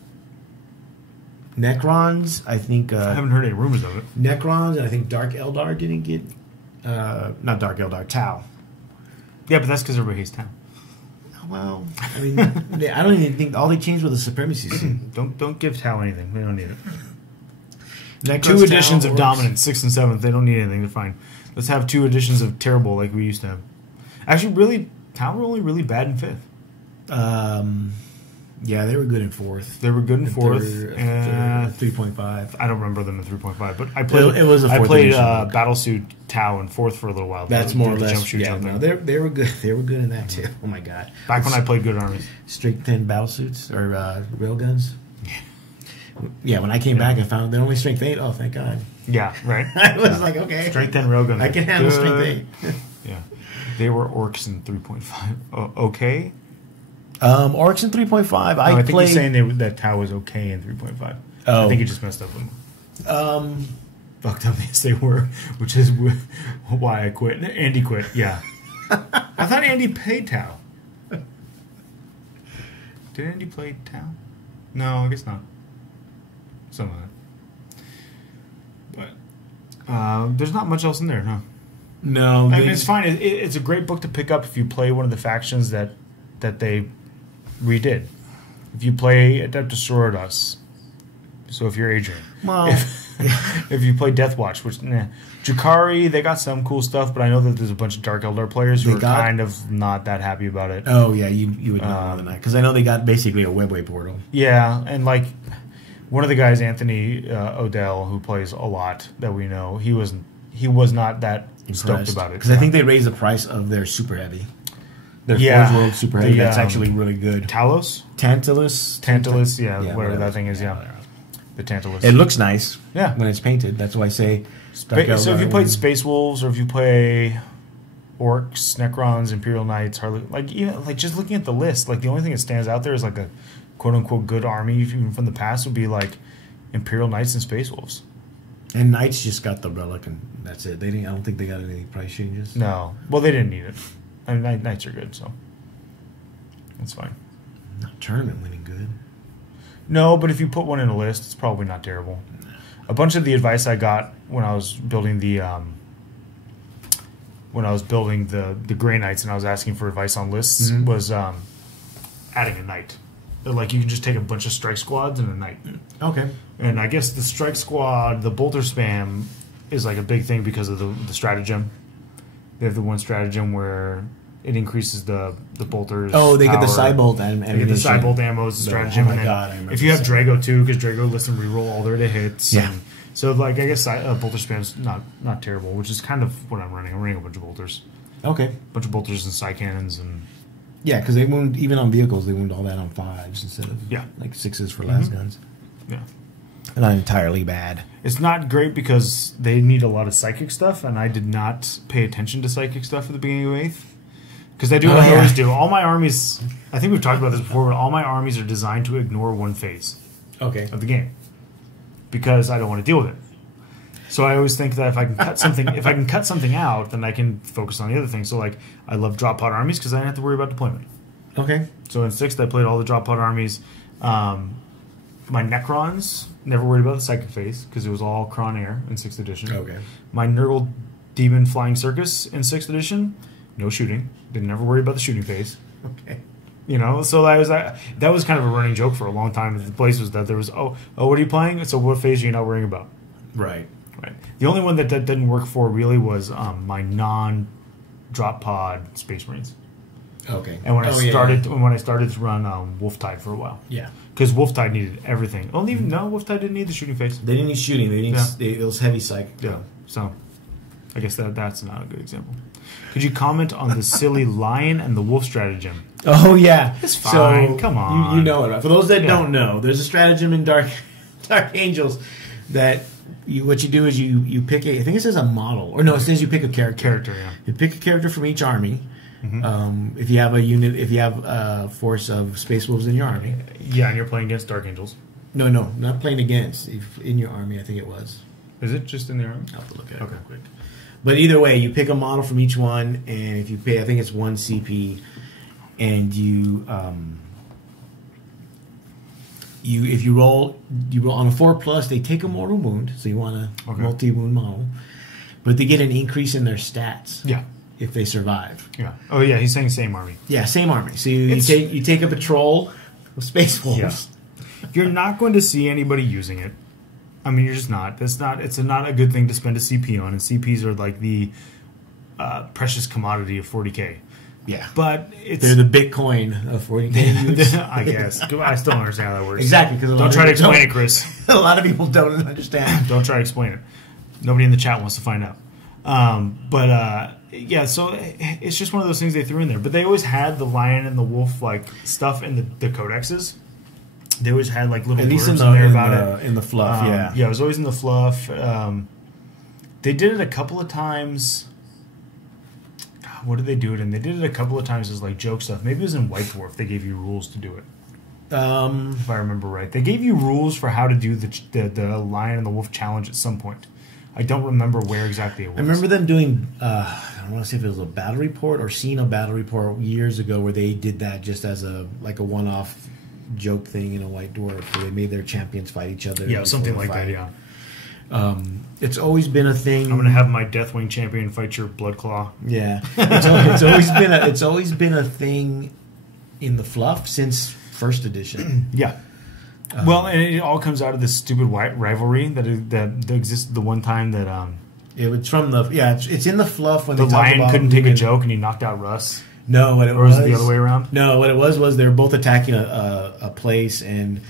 Necrons, I think. I haven't heard any rumors of it. Necrons, and I think Dark Eldar didn't get. Not Dark Eldar, Tau. Yeah, but that's because everybody hates town. Well, I mean, I don't even think all they changed was the supremacy scene. Don't give Tau anything. They don't need it. Necrons, 2 editions Tau, of Orcs. Dominance, 6th and 7th. They don't need anything. They're fine. Let's have 2 editions of Terrible like we used to have. Actually, really, Tau were only really bad in 5th. Yeah, they were good in 4th. They were good in 4th. And 3.5. I don't remember them in 3.5, but I played. It was a I 4th played edition book. Battlesuit Tau in 4th for a little while. That's They more or did the less. jump shoot Yeah, jumping. no, they were good. They were good in that too. Oh my god! Back when I played good armies. Straight 10 battle suits or railguns. Yeah, when I came back and found they're only strength 8. Oh, thank God! Yeah, right. I was like, okay, Strength 10 railguns. I can handle Good. strength 8. Yeah, they were orcs in 3.5. Okay. Orcs in 3.5. I think played. he's saying that Tau was okay in 3.5. Oh. I think he just messed up with them. Um, Fucked up as they were, which is why I quit. Andy quit. Yeah. I thought Andy played Tau. Did Andy play Tau? No, I guess not. Some of that. But there's not much else in there, no. no, I mean, it's fine. It's a great book to pick up if you play one of the factions that they redid. If you play Adeptus Sororitas, So if you're Adrian. Well, if you play Death Watch, which, Jakari, they got some cool stuff, but I know that there's a bunch of Dark Eldar players who are kind of not that happy about it. Oh, yeah, you would know more than I. Because I know they got basically a webway portal. Yeah, and like one of the guys, Anthony Odell, who plays a lot that we know, he was not that stoked about it. Because I think they raised the price of their Super Heavy. Their Forge World Super Heavy, that's actually really good. Tantalus, whatever that thing is, the Tantalus. It looks nice when it's painted. That's why I say... So if you played Space Wolves, or if you play Orcs, Necrons, Imperial Knights, just looking at the list, like the only thing that stands out there is like a quote-unquote good army even from the past would be like Imperial Knights and Space Wolves. And Knights just got the relic, and that's it. I don't think they got any price changes. No. Well, they didn't need it. I mean, Knights are good, so that's fine. Not tournament winning good. No, but if you put one in a list, it's probably not terrible. A bunch of the advice I got when I was building the Grey Knights, and I was asking for advice on lists, was adding a knight. Like you can just take a bunch of strike squads and a knight. Okay. And I guess the strike squad, the bolter spam, is like a big thing because of the stratagem. They have the one stratagem where it increases the bolters. Oh, they get the side bolt ammo. They get the side bolt ammo as a stratagem. Oh my god! I if you have Drago too, because Drago lets them reroll all their hits. Yeah. So like I guess bolter spam's not terrible, which is kind of what I'm running. I'm running a bunch of bolters. Okay. A bunch of bolters and side cannons and. Yeah, because they wound even on vehicles. They wound all that on 5s instead of like 6s for las guns. Yeah. Not entirely bad. It's not great because they need a lot of psychic stuff, and I did not pay attention to psychic stuff at the beginning of 8th. Because I do what I always do. All my armies, I think we've talked about this before, but all my armies are designed to ignore one phase of the game. Because I don't want to deal with it. So I always think that if I can cut something out, then I can focus on the other things. So like I love drop pod armies because I don't have to worry about deployment. Okay. So in 6th I played all the drop pod armies. My Necrons, never worried about the psychic phase because it was all Kron Air in 6th edition. Okay. My Nurgle Demon Flying Circus in 6th edition, no shooting. Didn't ever worry about the shooting phase. Okay. You know, so that was kind of a running joke for a long time. The place was that there was what are you playing? So what phase are you not worrying about? Right. The only one that didn't work for really was my non-drop pod Space Marines. Okay. And when I started to run Wolftide for a while. Yeah. Because Wolftide needed everything. Oh, even no, Wolftide didn't need the shooting phase. They didn't need shooting. They needed those heavy psych. Yeah. So, I guess that's not a good example. Could you comment on the silly lion and the wolf stratagem? Oh yeah, it's fine. So, come on, you know it. Right? For those that don't know, there's a stratagem in Dark Angels that what you do is you pick I think it says a model, or no, it says you pick a character. Yeah. You pick a character from each army. If you have a unit, if you have a force of Space Wolves in your army. Yeah, and you're playing against Dark Angels. No, not playing against. If in your army, I think it was. Is it just in the army? I'll have to look at it real quick. But either way, you pick a model from each one, and if you pay, I think it's 1 CP, and if you roll on a 4+, they take a mortal wound, so you want a multi-wound model, but they get an increase in their stats. Yeah. If they survive. Yeah. Oh yeah, he's saying same army. Yeah, same army. So you take a patrol of Space Wolves. Yeah. You're not going to see anybody using it. I mean, you're just not. It's not a good thing to spend a CP on, and CPs are like the precious commodity of 40K. Yeah, but they're the Bitcoin of 40K. I guess. I still don't understand how that works. Exactly. Because don't try to explain it, Chris. A lot of people don't understand. Don't try to explain it. Nobody in the chat wants to find out. Yeah, so it's just one of those things they threw in there. But they always had the lion and the wolf like stuff in the codexes. They always had like little blurbs in there about it. In the fluff, yeah, it was always in the fluff. They did it a couple of times. What did they do it in? They did it a couple of times as like joke stuff. Maybe it was in White Dwarf. They gave you rules to do it. If I remember right, they gave you rules for how to do the lion and the wolf challenge at some point. I don't remember where exactly it was. I remember them doing, I don't want to say if it was a battle report or seen a battle report years ago where they did that just as a one-off joke thing in a White Dwarf where they made their champions fight each other. Yeah, something like that, yeah. It's always been a thing. I'm going to have my Deathwing champion fight your Bloodclaw. Yeah. It's always been a thing in the fluff since 1st edition. Yeah. Well, and it all comes out of this stupid white rivalry that existed the one time that it was from it's in the fluff when the they talk lion about couldn't take a joke and he knocked out Russ. No, what it or was it the other way around? No, what it was they were both attacking a place, and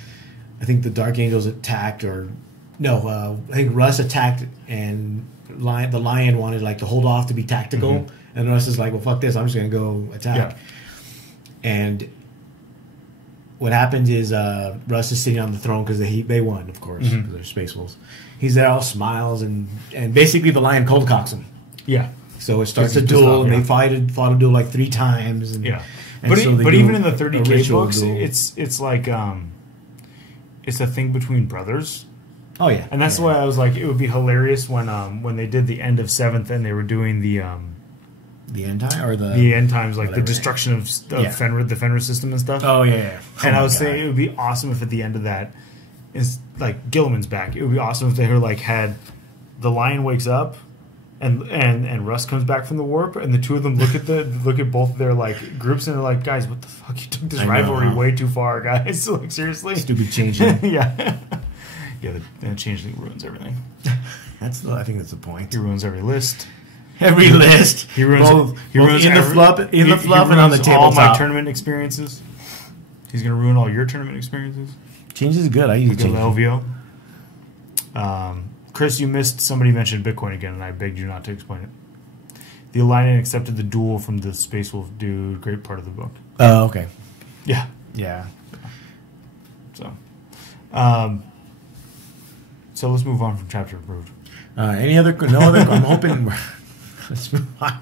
I think the Dark Angels attacked, or no, I think Russ attacked, and the lion wanted like to hold off to be tactical, and Russ is like, well, fuck this, I'm just gonna go attack. Yeah. And what happens is Russ is sitting on the throne because they won, of course, because they're Space Wolves. He's there, all smiles, and basically the lion cold cocks him. Yeah. So it starts a duel, and they fought a duel like 3 times. And, yeah. And but so even in the 30K books, duel. it's like it's a thing between brothers. Oh yeah. And that's why I was like, it would be hilarious when they did the end of 7th and they were doing the end time or the end times, like whatever. the destruction of Fenrir, the Fenrir system and stuff. Oh yeah. And I was saying it would be awesome if at the end of that is like Gilliman's back. It would be awesome if they were like had the lion wakes up and Russ comes back from the warp, and the two of them look at both of their like groups, and they're like, guys, what the fuck? You took this rivalry way too far, guys. Like, seriously, stupid changeling. Yeah. The changeling ruins everything. I think that's the point. He ruins every list. Every list. He ruins in the fluff and on the tabletop. All my tournament experiences. He's gonna ruin all your tournament experiences. Change is good. I use change. Elvio. Chris, you missed. Somebody mentioned Bitcoin again, and I begged you not to explain it. The Alliance accepted the duel from the Space Wolf dude. Great part of the book. Oh, okay. Yeah. Yeah. So let's move on from chapter approved. Any other? No other. I'm hoping. Let's move on.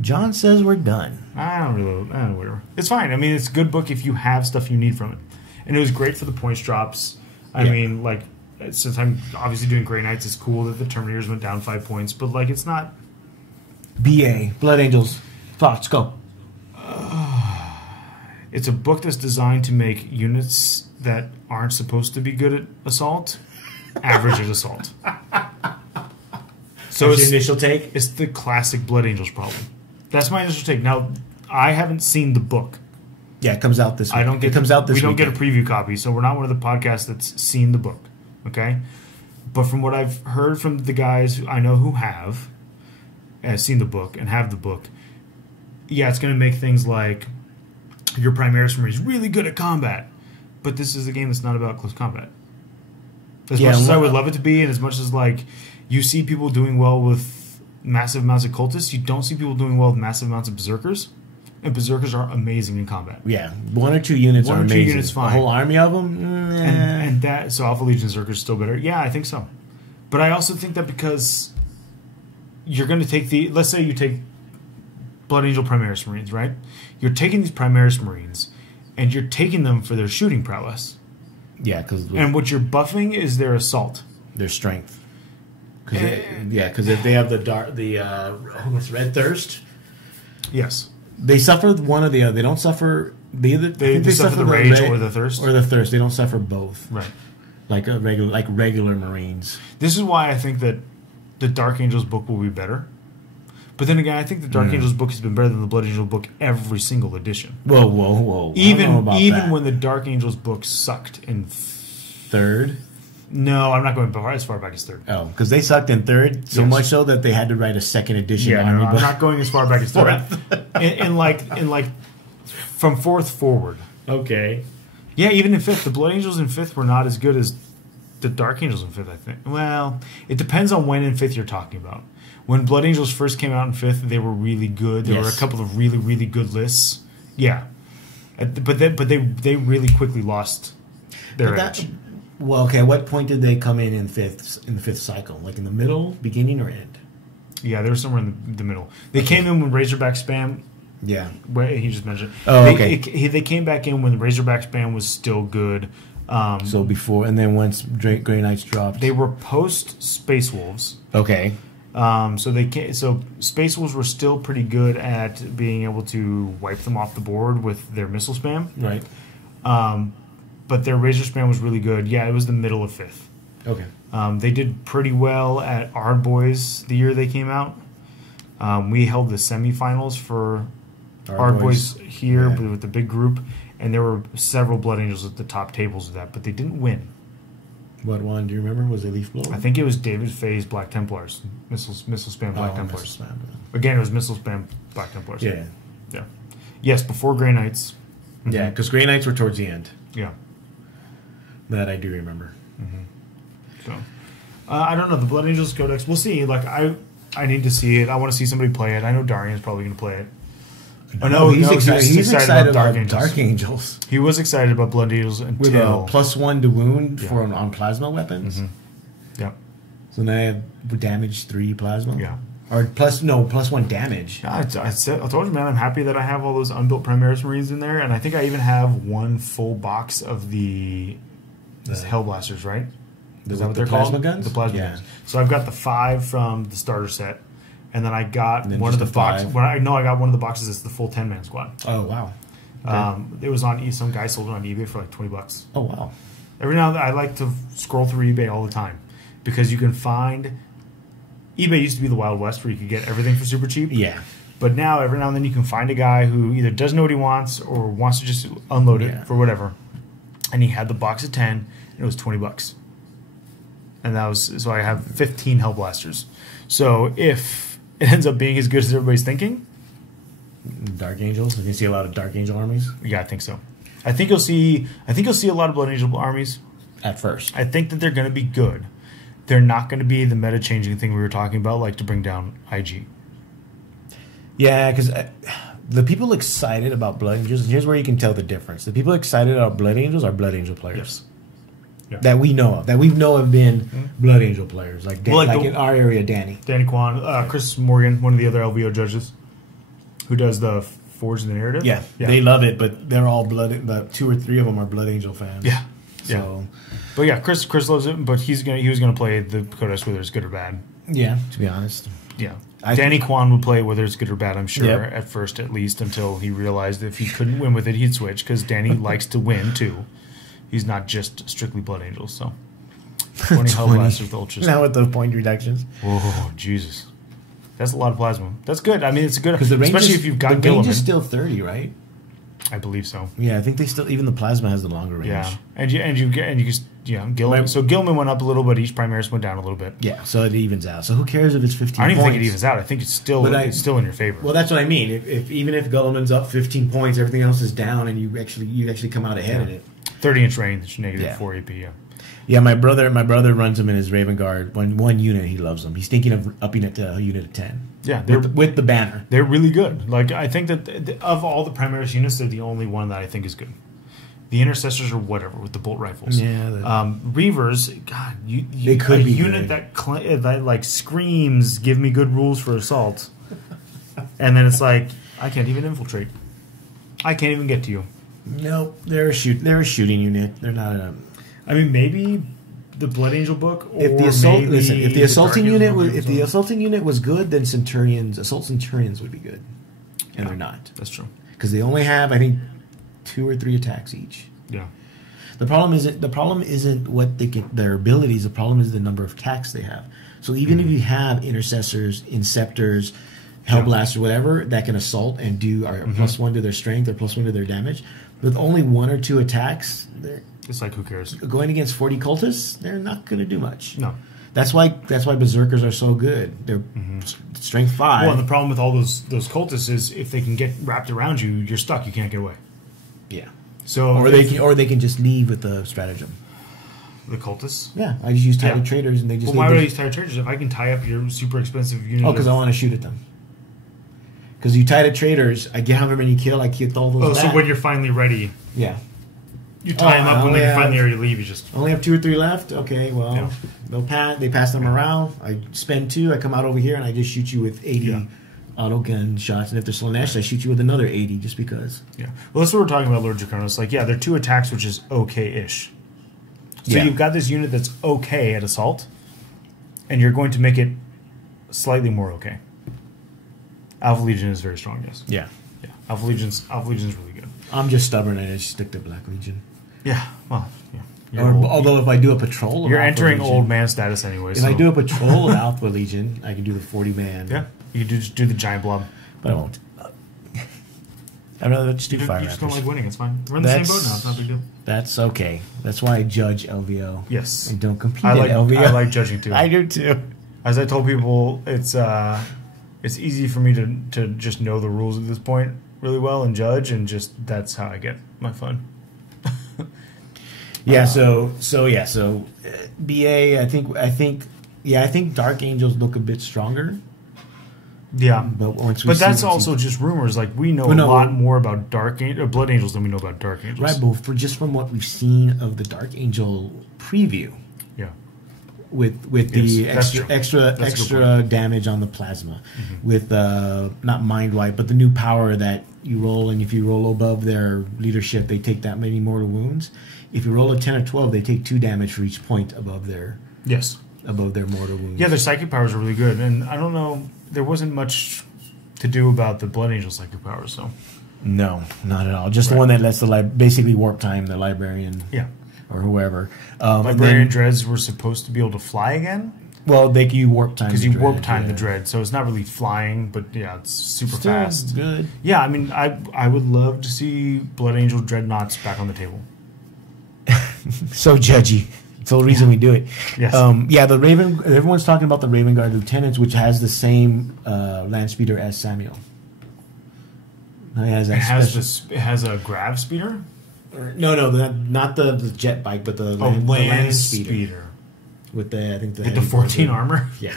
John says we're done. I don't know, whatever. It's fine. I mean, it's a good book if you have stuff you need from it, and it was great for the points drops. I mean, like, since I'm obviously doing Grey Knights, it's cool that the Terminators went down 5 points, but like, it's not. BA Blood Angels. Thoughts go. It's a book that's designed to make units that aren't supposed to be good at assault average at assault. So that's your initial take? It's the classic Blood Angels problem. That's my initial take. Now, I haven't seen the book. Yeah, it comes out this week. We don't get a preview copy, so we're not one of the podcasts that's seen the book. Okay? But from what I've heard from the guys I know who have seen the book and have the book, yeah, it's going to make things like your Primaris Marine is really good at combat, but this is a game that's not about close combat. As much as I would love it to be, and as much as like you see people doing well with massive amounts of cultists, you don't see people doing well with massive amounts of berserkers. And berserkers are amazing in combat. Yeah, 1 or 2 units are amazing. 1 or 2 units, fine. A whole army of them, and that so Alpha Legion berserkers still better. Yeah, I think so. But I also think that because you're going to take let's say you take Blood Angel Primaris Marines, right? You're taking these Primaris Marines, and you're taking them for their shooting prowess. Yeah, and what you're buffing is their assault, their strength. Because if they have the Red Thirst, yes, they suffer one or the other. They don't suffer they suffer the rage or the thirst. Or the thirst. They don't suffer both. Right. Like regular Marines. This is why I think that the Dark Angels book will be better. But then again, I think the Dark Angels book has been better than the Blood Angels book every single edition. Whoa. Even when the Dark Angels book sucked in 3rd. No, I'm not going as far back as 3rd. Oh, because they sucked in 3rd, so much so that they had to write a 2nd edition. Yeah, I'm not going as far back as 3rd. in like from 4th forward. Okay. Yeah, even in 5th, the Blood Angels in 5th were not as good as the Dark Angels in 5th, I think. Well, it depends on when in 5th you're talking about. When Blood Angels first came out in 5th, they were really good. There were a couple of really, really good lists. Yeah. But they really quickly lost their edge. Well, okay, at what point did they come in the 5th cycle? Like in the middle, beginning, or end? Yeah, they were somewhere in the middle. They came in when Razorback Spam... Yeah. He just mentioned. Okay. They came back in when the Razorback Spam was still good. So before, and then once Grey Knights dropped... They were post Space Wolves. Okay. So Space Wolves were still pretty good at being able to wipe them off the board with their missile spam. Right. But their Razor spam was really good. Yeah, it was the middle of 5th. Okay. They did pretty well at Ard Boys the year they came out. We held the semifinals for Ard Boys here with the big group, and there were several Blood Angels at the top tables of that, but they didn't win. What one do you remember? Was it Leaf Blower? I think it was David Fay's Black Templars, missile spam Black Templars. Missile spam. Again, it was missile spam Black Templars. Yeah. Yeah. Yes, before Grey Knights. Mm-hmm. Yeah, because Grey Knights were towards the end. Yeah. That I do remember. Mm-hmm. So, I don't know. The Blood Angels Codex, we'll see. Like, I need to see it. I want to see somebody play it. I know Darian's probably going to play it. He's excited about Dark Angels. He was excited about Blood Angels until... With a +1 to wound on plasma weapons. Mm-hmm. Yeah. So now I have damage 3 plasma? Yeah. Or +1 damage. I told you, man, I'm happy that I have all those unbuilt Primaris Marines in there, and I think I even have one full box of the Hellblasters, right? Is that what they're called? Plasma guns? The plasma guns. So I've got the 5 from the starter set, and then I got one of the boxes. I got one of the boxes that's the full 10-man squad. Oh, wow. Okay. It was on some guy sold it on eBay for like $20. Oh, wow. Every now and then I like to scroll through eBay all the time because you can find... eBay used to be the Wild West where you could get everything for super cheap. Yeah. But now, every now and then, you can find a guy who either doesn't know what he wants or wants to just unload it for whatever. And he had the box of 10, and it was $20. And that was... So I have 15 Hellblasters. So if it ends up being as good as everybody's thinking... Dark Angels? You can see a lot of Dark Angel armies? Yeah, I think so. I think you'll see a lot of Blood Angel armies. At first. I think that they're going to be good. They're not going to be the meta-changing thing we were talking about, like to bring down IG. Yeah, because the people excited about Blood Angels, here's where you can tell the difference. The people excited about Blood Angels are Blood Angel players. Yes. Yeah. That we know of. That we know have been Blood Angel players. Like in our area, Danny Kwan, Chris Morgan, one of the other LVO judges, who does the Forge the Narrative. Yeah, they love it, but they're all Blood... 2 or 3 of them are Blood Angel fans. Yeah. So... But yeah, Chris loves it, but he was gonna play the Codex whether it's good or bad. Yeah, to be honest. Yeah. Danny Kwan would play it whether it's good or bad, I'm sure, at first at least, until he realized that if he couldn't win with it, he'd switch, because Danny likes to win, too. He's not just strictly Blood Angels, so... 20 Hellblasters with Ultras. Now with those point reductions. Oh, Jesus. That's a lot of plasma. That's good. I mean, it's good, the range especially if you've got Gilliman. The range is still 30, right? I believe so. Yeah, I think they still... Even the plasma has the longer range. Yeah, Gilliman. So Gilliman went up a little bit. Each Primaris went down a little bit. Yeah, so it evens out. So who cares if it's 15 points? I don't even think it evens out. I think it's still in your favor. Well, that's what I mean. Even if Gilliman's up 15 points, everything else is down, and you actually come out ahead in it. 30-inch range, negative 4 AP. Yeah. Yeah, my brother runs him in his Raven Guard. One unit, he loves them. He's thinking of upping it to a unit of 10. Yeah, with the banner. They're really good. Like, I think that of all the Primaris units, they're the only one that I think is good. The Intercessors or whatever with the bolt rifles. Yeah. Reavers, God, they could be unit good. that like screams, "Give me good rules for assault," and then it's like, I can't even infiltrate. I can't even get to you. Nope, they're a shooting unit. They're not a... I mean, maybe the Blood Angel book, or if the assaulting unit was good, then assault Centurions would be good, and they're not. That's true, because they only have, I think, 2 or 3 attacks each. Yeah. The problem isn't what they get their abilities. The problem is the number of attacks they have. So even if you have Intercessors, Inceptors, Hellblasters, whatever that can assault and do +1 to their strength or +1 to their damage, with only 1 or 2 attacks, it's like, who cares? Going against 40 cultists, they're not going to do much. No. That's why Berserkers are so good. They're strength 5. Well, and the problem with all those cultists is if they can get wrapped around you, you're stuck. You can't get away. Yeah. So or they can just leave with the stratagem. The cultists? Yeah, I just use tied traders and they just. Well, why would I use tied traders if I can tie up your super expensive unit? Oh, because I want to shoot at them. Because you tie to traders, I get however many kill, I get all those. So when you're finally ready, you tie them up when they're finally ready to leave. You just only have 2 or 3 left. Okay, well they pass their morale. I spend 2. I come out over here and I just shoot you with 80 auto gun shots, and if they're Slanesh, I shoot you with another 80 just because. Yeah. Well, that's what we're talking about, Lord Draconis. Like, they're 2 attacks, which is okay-ish. So you've got this unit that's okay at assault, and you're going to make it slightly more okay. Alpha Legion is very strong, yes. Yeah. Alpha Legion's really good. I'm just stubborn and I just stick to Black Legion. Yeah. Well, although if I do a patrol of you're Alpha entering Legion, old man status anyway. If I do a patrol of Alpha Legion, I can do the 40-man. Yeah. You can just do the giant blob. But I won't. I'd rather just do You Fire just don't Raptors. like winning. It's fine. We're in the same boat now. It's not a big deal. That's okay. That's why I judge LVO. Yes. And don't compete I like at LVO. I like judging too. I do too. As I told people, it's easy for me to just know the rules at this point really well and judge, and just that's how I get my fun. Yeah. So BA. I think Dark Angels look a bit stronger. Yeah, But that's also just rumors. Like we know a lot more about Blood Angels than we know about Dark Angels. Right, but just from what we've seen of the Dark Angel preview. Yeah. With the extra damage on the plasma, with not mind wipe, but the new power that you roll, and if you roll above their leadership, they take that many mortal wounds. If you roll a 10 or 12, they take 2 damage for each point above their mortal wounds. Yeah, their psychic powers are really good, and I don't know, there wasn't much to do about the Blood Angel psychic powers, so no, not at all. Just the one that lets basically warp time the librarian. Yeah. Or whoever. Librarian Dreads were supposed to be able to fly again? Well, you warp time because you warp time the Dread, so it's not really flying, but yeah, it's super fast. Good. Yeah, I mean, I would love to see Blood Angel Dreadnoughts back on the table. So judgy. It's the whole reason we do it. Yes. The Raven. Everyone's talking about the Raven Guard Lieutenants, which has the same land speeder as Samuel. It has a grav speeder. No, not the jet bike, but the land speeder. With the 14 armor. Yeah.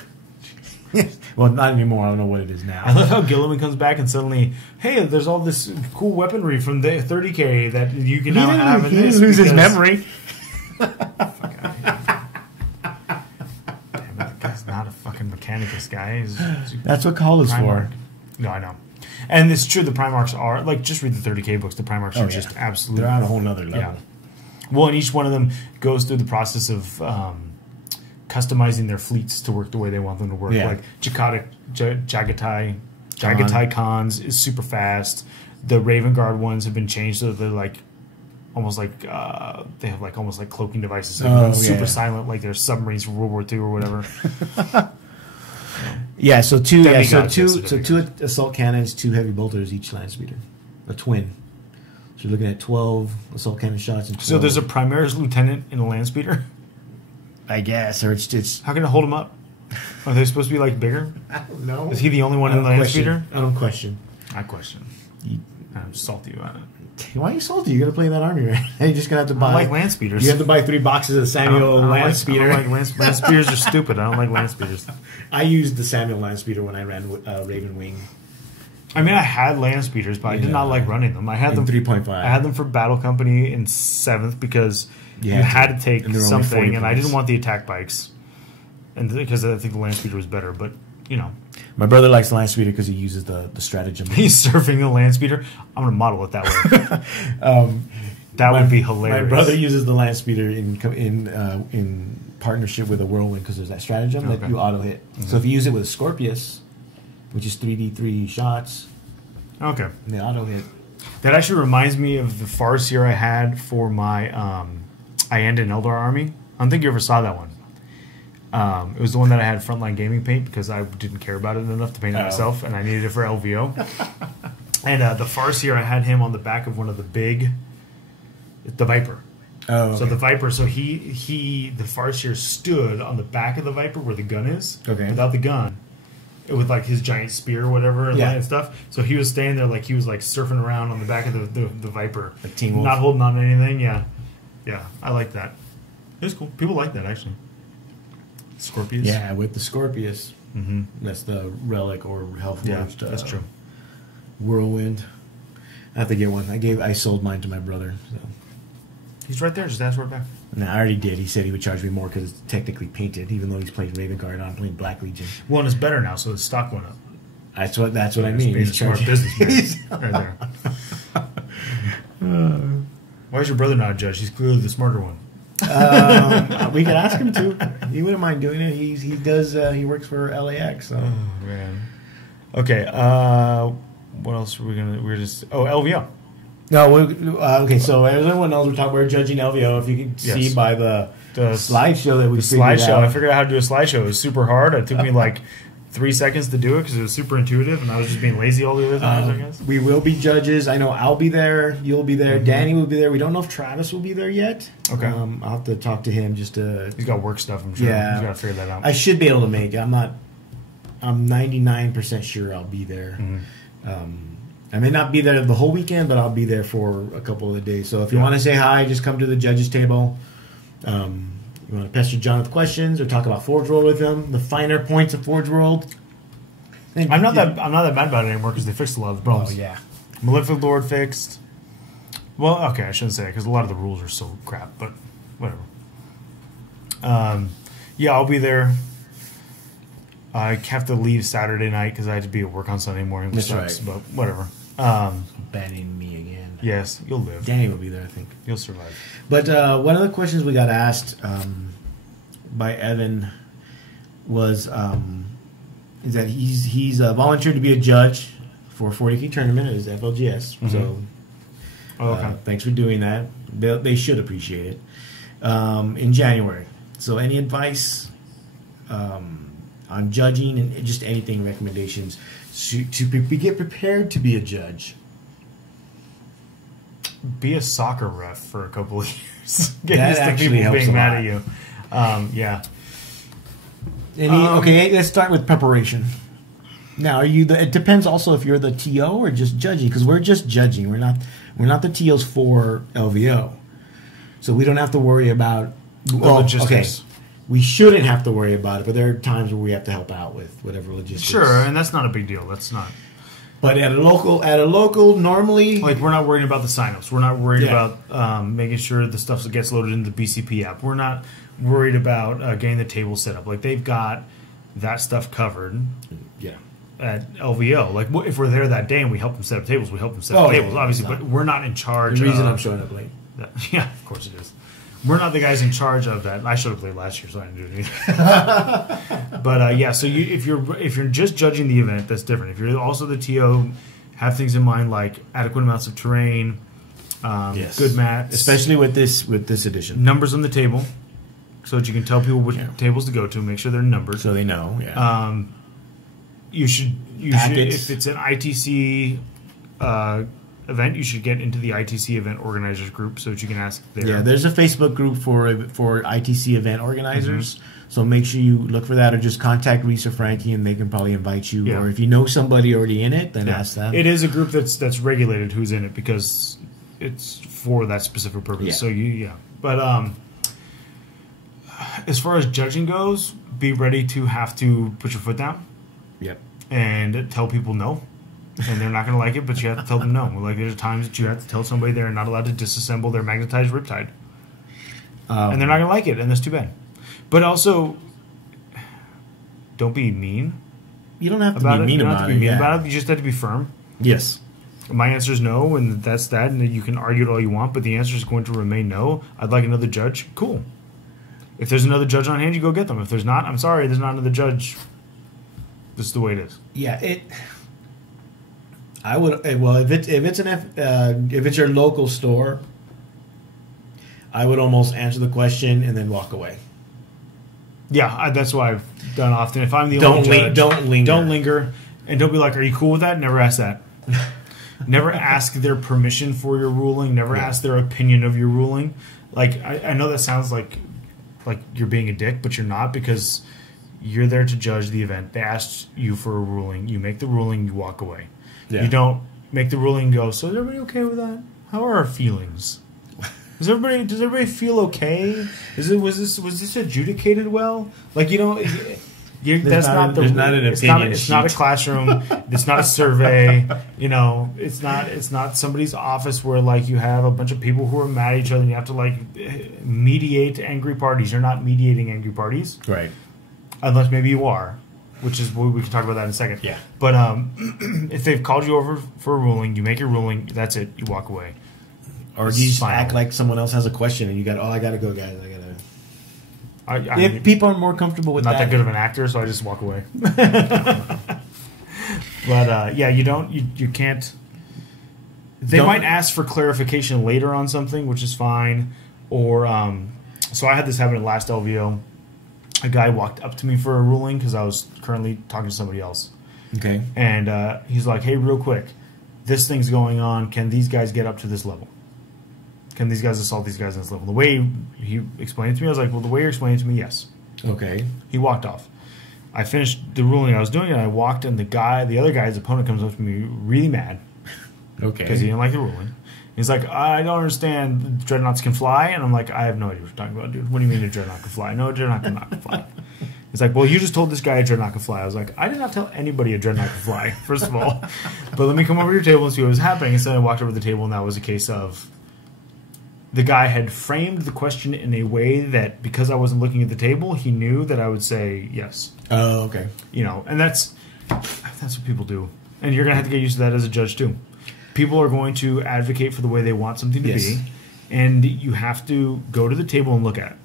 Well, not anymore. I don't know what it is now. I love how Gilliman comes back and suddenly, hey, there's all this cool weaponry from the 30K that you can now have in this. He lose his memory. Damn it, the guy's not a fucking Mechanicus guy. That's what Call is for. No, I know. And it's true, the Primarchs are, like, just read the 30K books. The Primarchs are just absolutely... They're on a whole nother level. Yeah. Well, and each one of them goes through the process of customizing their fleets to work the way they want them to work. Yeah. Like, Jagatai Khans is super fast. The Raven Guard ones have been changed so that they're, like, almost like... they have, like, almost like cloaking devices. So super silent, like they're submarines from World War II or whatever. Yeah, so two assault cannons, 2 heavy bolters, each land speeder, a twin. So you're looking at 12 assault cannon shots. And 12. So there's a Primaris Lieutenant in a land speeder, I guess, or it's. How can it hold him up? Are they supposed to be like bigger? I don't know. Is he the only one in the land speeder? I don't question. I question. I'm salty about it. Why are you salty? You're gonna play that army, right? You're just gonna have to buy. I like land speeders. You have to buy 3 boxes of Samuel land speeder. I don't like land speeders are stupid. I don't like land speeders. I used the Samuel land speeder when I ran Raven Wing. I mean, I had land speeders, but I did not like running them. I had them 3.5. I had them for Battle Company in 7th because you had to take something, and I didn't want the attack bikes, and because I think the land speeder was better. But you know, my brother likes the land speeder because he uses the stratagem. He's surfing the land speeder. I'm going to model it that way. That would be hilarious. My brother uses the land speeder in partnership with a whirlwind because there's that stratagem that you auto hit. Mm-hmm. So if you use it with a Scorpius, which is 3d3 shots, okay, and the auto hit. That actually reminds me of the Farseer I had for my Ienda and Eldar army. I don't think you ever saw that one. It was the one that I had frontline gaming paint because I didn't care about it enough to paint it myself, and I needed it for LVO. And the Farseer, I had him on the back of one of the Viper. Oh, okay. So the Viper, the Farseer stood on the back of the Viper where the gun is, without the gun, with like his giant spear or whatever and stuff. So he was staying there like he was like surfing around on the back of the Viper, like Teen Wolf. Not holding on to anything. Yeah, I like that. It was cool. People like that actually. Scorpius. Yeah, with the Scorpius. Mm-hmm. That's the relic or health. Yeah, that's true. Whirlwind. I have to get one. I sold mine to my brother. So. He's right there. Just ask for it back. No, I already did. He said he would charge me more because it's technically painted, even though he's playing Raven Guard. I'm playing Black Legion. Well, and it's better now, so the stock went up. That's what I mean. He's a smart businessman. Right there. Why is your brother not a judge? He's clearly the smarter one. We could ask him to. He wouldn't mind doing it. He does. He works for LAX. So. Oh man. Okay. What else were we gonna? LVO. No. Okay. So as everyone knows, we're judging LVO. If you can see by the slideshow that we I figured out how to do a slideshow. It was super hard. It took me like 3 seconds to do it because it was super intuitive, and I was just being lazy all the other times, I guess. We will be judges. I know I'll be there. You'll be there. Danny will be there. We don't know if Travis will be there yet. Okay. I'll have to talk to him just to... He's got work stuff, I'm sure. Yeah. He's got to figure that out. I should be able to make it. I'm 99% sure I'll be there. I may not be there the whole weekend, but I'll be there for a couple of the days. So if you want to say hi, just come to the judges table. You want to pester John with questions or talk about Forge World with him, the finer points of Forge World. I'm not that bad about it anymore because they fixed a lot of the problems. Oh, yeah. Malefic Lord fixed. Well, okay, I shouldn't say it because a lot of the rules are so crap, but whatever. Yeah, I'll be there. I have to leave Saturday night because I had to be at work on Sunday morning, which sucks, but whatever. Banning me again. Yes, you'll live. Danny will be there, I think. You'll survive. But one of the questions we got asked by Evan was is that he's volunteered to be a judge for 40K tournament at his FLGS. So thanks for doing that. They should appreciate it. In January. So any advice on judging and just anything, recommendations to get prepared to be a judge? Be a soccer ref for a couple of years. Get That used to actually people helps being a mad lot. at you. Yeah. Okay, let's start with preparation. Now, it depends also if you're the TO or just judging, because we're just judging. We're not the TOs for LVO, so we don't have to worry about logistics. Okay, we shouldn't have to worry about it, but there are times where we have to help out with whatever logistics. Sure, and that's not a big deal. That's not. But at a local, normally, Like, we're not worried about the signups. We're not worried about making sure the stuff gets loaded into the BCP app. We're not worried about getting the table set up. Like, they've got that stuff covered. Yeah. At LVO, like if we're there that day and we help them set up tables, we help them set up tables, obviously. But we're not in charge. The reason I'm showing up late. Yeah, of course it is. We're not the guys in charge of that. I showed up late last year, so I didn't do it either. But yeah, so if you're just judging the event, that's different. If you're also the TO, have things in mind like adequate amounts of terrain, good mats, especially with this edition. Numbers on the table, so that you can tell people which tables to go to. Make sure they're numbered, so they know. Yeah. You should if it's an ITC event, you should get into the ITC event organizers group so that you can ask there. Yeah, there's a Facebook group for ITC event organizers. So make sure you look for that, or just contact Reese or Frankie, and they can probably invite you. Yeah. Or if you know somebody already in it, then ask them. It is a group that's regulated who's in it because it's for that specific purpose. Yeah. So but as far as judging goes, be ready to have to put your foot down. Yep. And tell people no. And they're not going to like it, but you have to tell them no. Like, there's times that you have to tell somebody they're not allowed to disassemble their magnetized riptide. And they're not going to like it, and that's too bad. But also, don't be mean. You don't have to be mean about it. You just have to be firm. Yes. My answer is no, and that's that, and you can argue it all you want, but the answer is going to remain no. I'd like another judge. Cool. If there's another judge on hand, you go get them. If there's not, I'm sorry, there's not another judge. This is the way it is. Yeah, I would. Well, if it's your local store, I would almost answer the question and then walk away. Yeah, that's what I've done often. If I'm the only judge, don't linger, and don't be like, "Are you cool with that?" Never ask that. Never ask their permission for your ruling. Never ask their opinion of your ruling. Like, I know that sounds like you're being a dick, but you're not, because you're there to judge the event. They asked you for a ruling. You make the ruling. You walk away. Yeah. You don't make the ruling and go, so is everybody okay with that? How are our feelings? Does everybody feel okay? Was this adjudicated well? Like, that's not an opinion. It's not a classroom. It's not a survey. It's not somebody's office where like you have a bunch of people who are mad at each other and you have to like mediate angry parties. You're not mediating angry parties, right? Unless maybe you are, which is we can talk about that in a second. Yeah. But if they've called you over for a ruling, you make your ruling. That's it. You walk away. Or you just act like someone else has a question and you got, I got to go, guys. If people are more comfortable with that. Not that good of an actor, so I just walk away. But, yeah, you can't. They might ask for clarification later on something, which is fine. Or, so I had this happen at last LVO. a guy walked up to me for a ruling because I was currently talking to somebody else. Okay. And he's like, hey, real quick, this thing's going on. Can these guys get up to this level? Can these guys assault these guys on this level? The way he explained it to me, I was like, well, the way you're explaining it to me, yes. Okay. He walked off. I finished the ruling I was doing, and I walked, and the other guy's opponent comes up to me really mad. Okay. Because he didn't like the ruling. He's like, I don't understand, dreadnoughts can fly. And I'm like, I have no idea what you're talking about, dude. What do you mean a dreadnought can fly? No, a dreadnought cannot fly. He's like, well, you just told this guy a dreadnought can fly. I was like, I did not tell anybody a dreadnought can fly, first of all. But let me come over to your table and see what was happening. And so I walked over to the table, and that was a case of the guy had framed the question in a way that, because I wasn't looking at the table, he knew that I would say yes. Oh, okay. You know, and that's what people do. And you're going to have to get used to that as a judge, too. People are going to advocate for the way they want something to be, and you have to go to the table and look at it.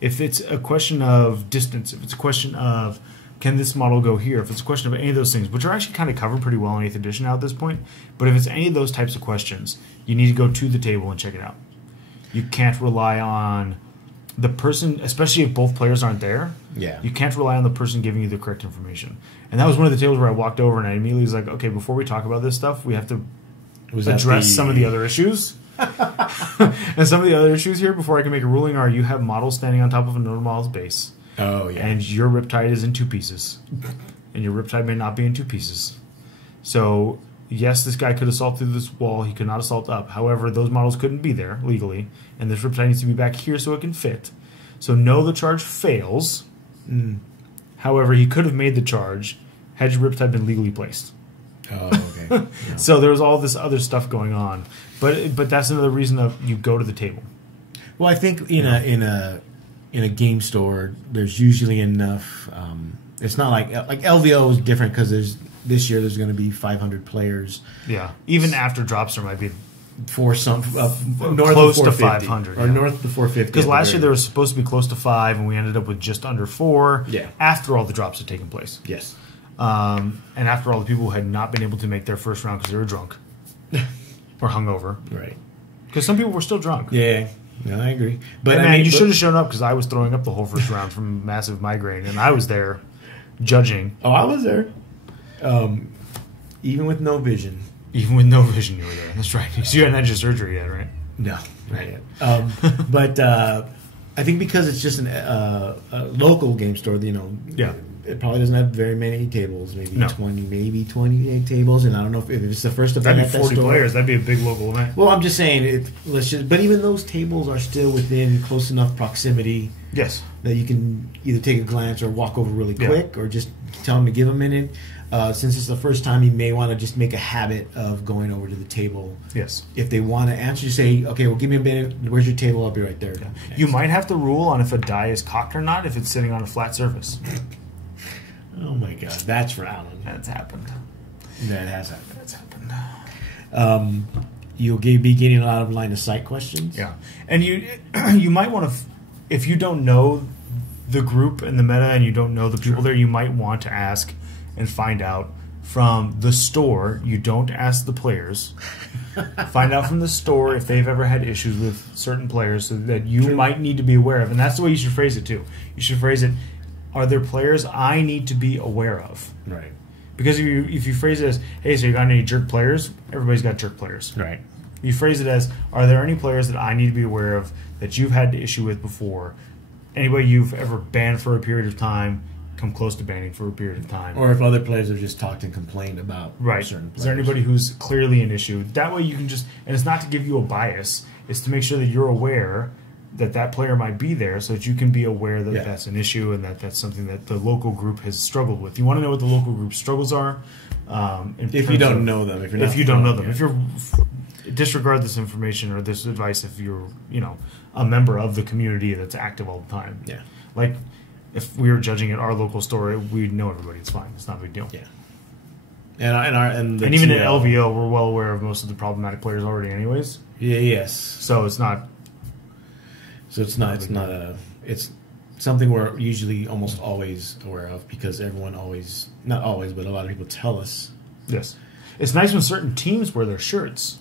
If it's a question of distance, if it's a question of can this model go here, if it's a question of any of those things, which are actually kind of covered pretty well in 8th edition now at this point, but if it's any of those types of questions, you need to go to the table and check it out. You can't rely on the person, especially if both players aren't there. Yeah. You can't rely on the person giving you the correct information. And that was one of the tables where I walked over and I immediately was like, okay, before we talk about this stuff, we have to address some of the other issues. And some of the other issues here before I can make a ruling are you have models standing on top of another model's base. Oh, yeah. And your riptide is in 2 pieces. And your riptide may not be in 2 pieces. So, yes, this guy could assault through this wall. He could not assault up. However, those models couldn't be there legally. And this riptide needs to be back here so it can fit. So, no, the charge fails. However, he could have made the charge had your riptide been legally placed. Oh, okay. Yeah. So there was all this other stuff going on, but that's another reason that you go to the table. Well, I think in a game store, there's usually enough. It's not like LVO is different because this year there's going to be 500 players. Yeah, even after drops there might be for some north close of to 500 or north of 450. Because last year there was supposed to be close to 5, and we ended up with just under 4. Yeah. After all the drops had taken place. Yes. And after all the people who had not been able to make their first round because they were drunk or hungover. Right. Because some people were still drunk. Yeah. No, I agree. But man, you should have shown up because I was throwing up the whole first round from massive migraine, and I was there judging. Oh, I was there. Even with no vision. Even with no vision, you were there. That's right. Because you hadn't had your surgery yet, right? No, not yet. But I think because it's just a local game store, Yeah. It probably doesn't have very many tables, maybe No. 28 tables, and I don't know if it's the first event That'd be at 40 that store. players. That'd be a big local event. Well, I'm just saying, but even those tables are still within close enough proximity Yes. that you can either take a glance or walk over really Yeah. quick, or just tell them to give a minute. Since it's the first time, you may want to just make a habit of going over to the table. Yes. If they want to answer, you say, okay, well, give me a minute. Where's your table? I'll be right there. Yeah. You might have to rule on if a die is cocked or not if it's sitting on a flat surface. Oh, my God. That's for Alan. That's happened. That has happened. That's happened. You'll be getting a lot of line of sight questions. Yeah. And you might want to, if you don't know the group and the meta and you don't know the people there, you might want to ask and find out from the store. You don't ask the players. Find out from the store if they've ever had issues with certain players so that you might need to be aware of. And that's the way you should phrase it, too. You should phrase it, are there players I need to be aware of? Right. Because if you phrase it as, hey, so you got any jerk players? Everybody's got jerk players. Right. You phrase it as, are there any players that I need to be aware of that you've had an issue with before? Anybody you've ever banned for a period of time, come close to banning for a period of time. Or if other players have just talked and complained about Right. certain players. Is there anybody who's clearly an issue? That way you can just, and it's not to give you a bias, it's to make sure that you're aware that player might be there so that you can be aware that that's an issue and that's something that the local group has struggled with. You want to know what the local group struggles are. If you don't know them. If you don't know them. If you're disregard this information or this advice if you're, a member of the community that's active all the time. Yeah. Like, if we were judging at our local store, we'd know everybody. It's fine. It's not a big deal. Yeah. And even in LVO, we're well aware of most of the problematic players already anyways. Yeah, yes. So it's not... It's something we're usually almost always aware of because everyone always, not always, but a lot of people tell us. Yes. It's nice when certain teams wear their shirts.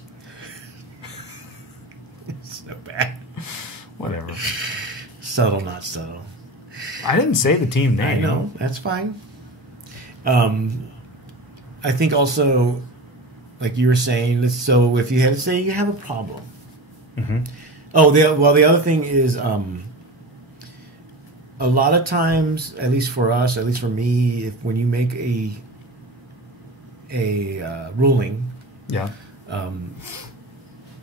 It's so bad. Whatever. Subtle, not subtle. I didn't say the team name. I know. That's fine. I think also, like you were saying, so if you had to say you have a problem. Mm-hmm. Oh, the other thing is, a lot of times, at least for us, at least for me, when you make a ruling, Yeah. I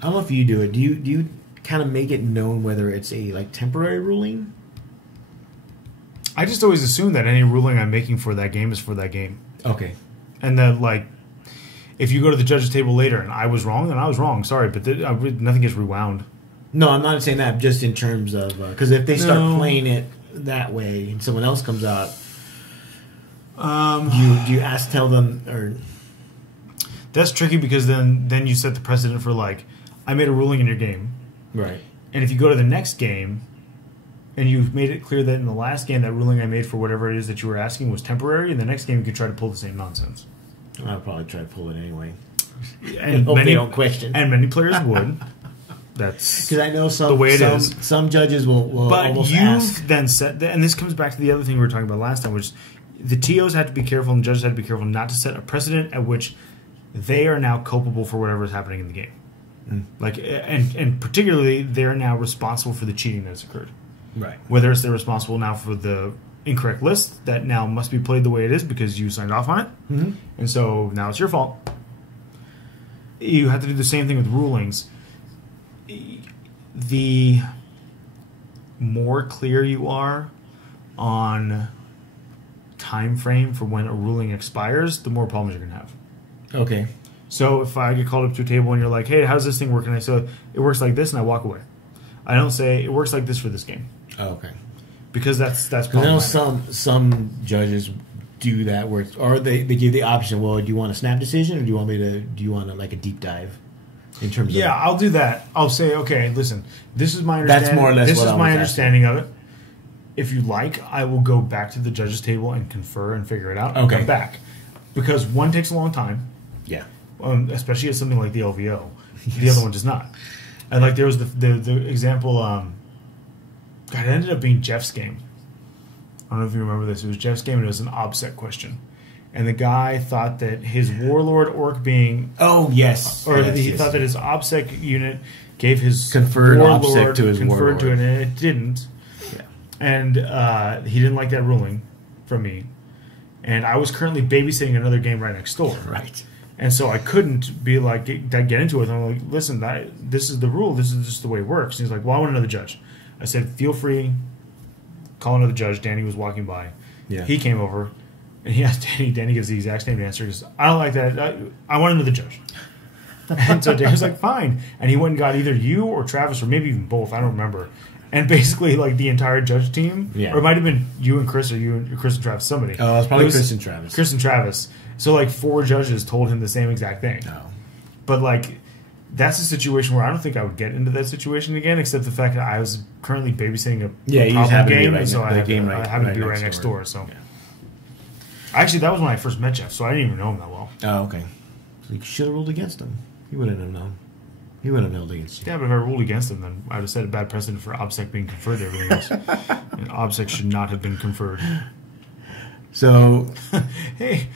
don't know if you do it. Do you kind of make it known whether it's a like temporary ruling? I just always assume that any ruling I'm making for that game is for that game. Okay. And then, like, if you go to the judge's table later and I was wrong, then I was wrong. Sorry, but nothing gets rewound. No, I'm not saying that. Just in terms of because if they start playing it that way and someone else comes out, do you tell them or? That's tricky because then you set the precedent for like, I made a ruling in your game, right? And if you go to the next game, and you've made it clear that in the last game that ruling I made for whatever it is that you were asking was temporary, in the next game you could try to pull the same nonsense. I'll probably try to pull it anyway. And hope they don't question. And many players would. That's because I know the way it is. Some judges will but almost you've ask. then set, and this comes back to the other thing we were talking about last time, which the TOs had to be careful and the judges had to be careful not to set a precedent at which they are now culpable for whatever is happening in the game. Like, and particularly they're now responsible for the cheating that's occurred. Right. Whether it's they're responsible now for the incorrect list that now must be played the way it is because you signed off on it, and so now it's your fault. You have to do the same thing with rulings. The more clear you are on time frame for when a ruling expires, the more problems you're going to have. Okay. So if I get called up to a table and you're like, hey, how's this thing work? And I say, it works like this, and I walk away. I don't say, it works like this for this game. Oh, okay. Because that's I know some judges do that where or they give the option, well, do you want a snap decision or do you want like a deep dive in terms of I'll do that. I'll say, okay, listen, this is my understanding. That's more or less this what is I my was understanding of it. If you like, I will go back to the judges table and confer and figure it out and come back. Because one takes a long time. Yeah. Especially at something like the LVO. Yes. The other one does not. And like there was the example, God, it ended up being Jeff's game. I don't know if you remember this. It was Jeff's game and it was an OBSEC question. And the guy thought that his Warlord Orc being... Oh, yes. Or yes, he thought that his OBSEC unit gave his conferred Warlord OBSEC to his conferred Warlord. to it, and it didn't. Yeah. And he didn't like that ruling from me. And I was currently babysitting another game right next door. Right. And so I couldn't be like, get into it. And I'm like, listen, this is the rule. This is just the way it works. And he's like, well, I want another judge. I said, feel free. Call another judge. Danny was walking by. Yeah. He came over. And he asked Danny. Danny gives the exact same answer. He goes, I don't like that. I want another judge. And so Danny was like, fine. And he went and got either you or Travis or maybe even both. I don't remember. And basically, like, the entire judge team. Yeah. Or it might have been you and Chris or you and Chris and Travis, somebody. Oh, it was probably Chris and Travis. Chris and Travis. So, like, 4 judges told him the same exact thing. No. But, like, that's a situation where I don't think I would get into that situation again, except the fact that I was currently babysitting a problem game, and so I happened to be right next door. So, yeah. Actually, that was when I first met Jeff, so I didn't even know him that well. Oh, okay. So you should have ruled against him. He wouldn't have known. He wouldn't have known against you. Yeah, but if I ruled against him, then I would have set a bad precedent for OBSEC being conferred to everything else. And OBSEC should not have been conferred. So, hey,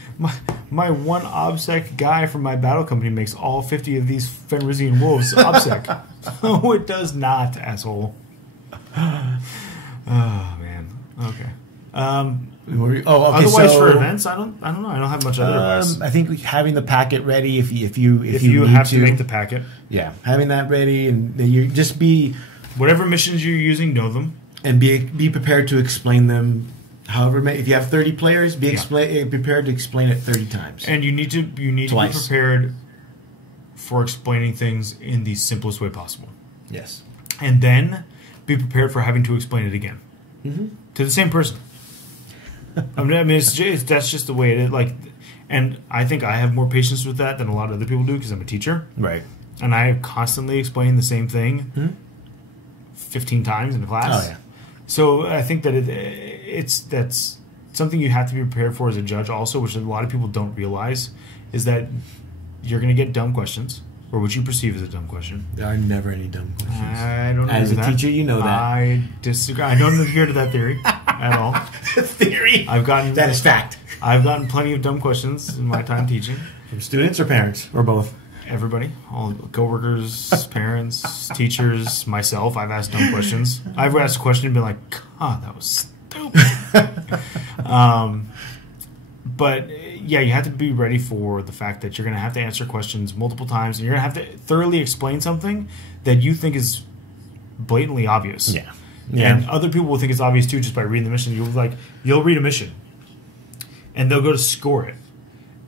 my one OBSEC guy from my battle company makes all 50 of these Fenrisian wolves OBSEC. No, it does not, asshole. Oh, man. Okay. okay. Otherwise, so, for events, I don't know. I don't have much other advice. I think having the packet ready if you have to make the packet, yeah, having that ready and you just be whatever missions you're using, know them and be prepared to explain them. However, if you have 30 players, be prepared to explain it 30 times. And you need to be prepared for explaining things in the simplest way possible. Yes, and then be prepared for having to explain it again to the same person. I mean, that's just the way it is. Like, and I think I have more patience with that than a lot of other people do because I'm a teacher, right? And I constantly explain the same thing 15 times in a class. Oh yeah. So I think that that's something you have to be prepared for as a judge also, which a lot of people don't realize, is that you're going to get dumb questions. or what you perceive as a dumb question. There are never any dumb questions. I don't know. As a teacher, you know that. I disagree. I don't adhere to that theory at all. Theory? That is fact. I've gotten plenty of dumb questions in my time teaching. From students or parents? Or both? Everybody. All coworkers, parents, teachers, myself. I've asked dumb questions. I've asked a question and been like, God, that was stupid. But yeah, you have to be ready for the fact that you're going to have to answer questions multiple times, and you're going to have to thoroughly explain something that you think is blatantly obvious. Yeah. And other people will think it's obvious too just by reading the mission. You'll read a mission, and they'll go to score it,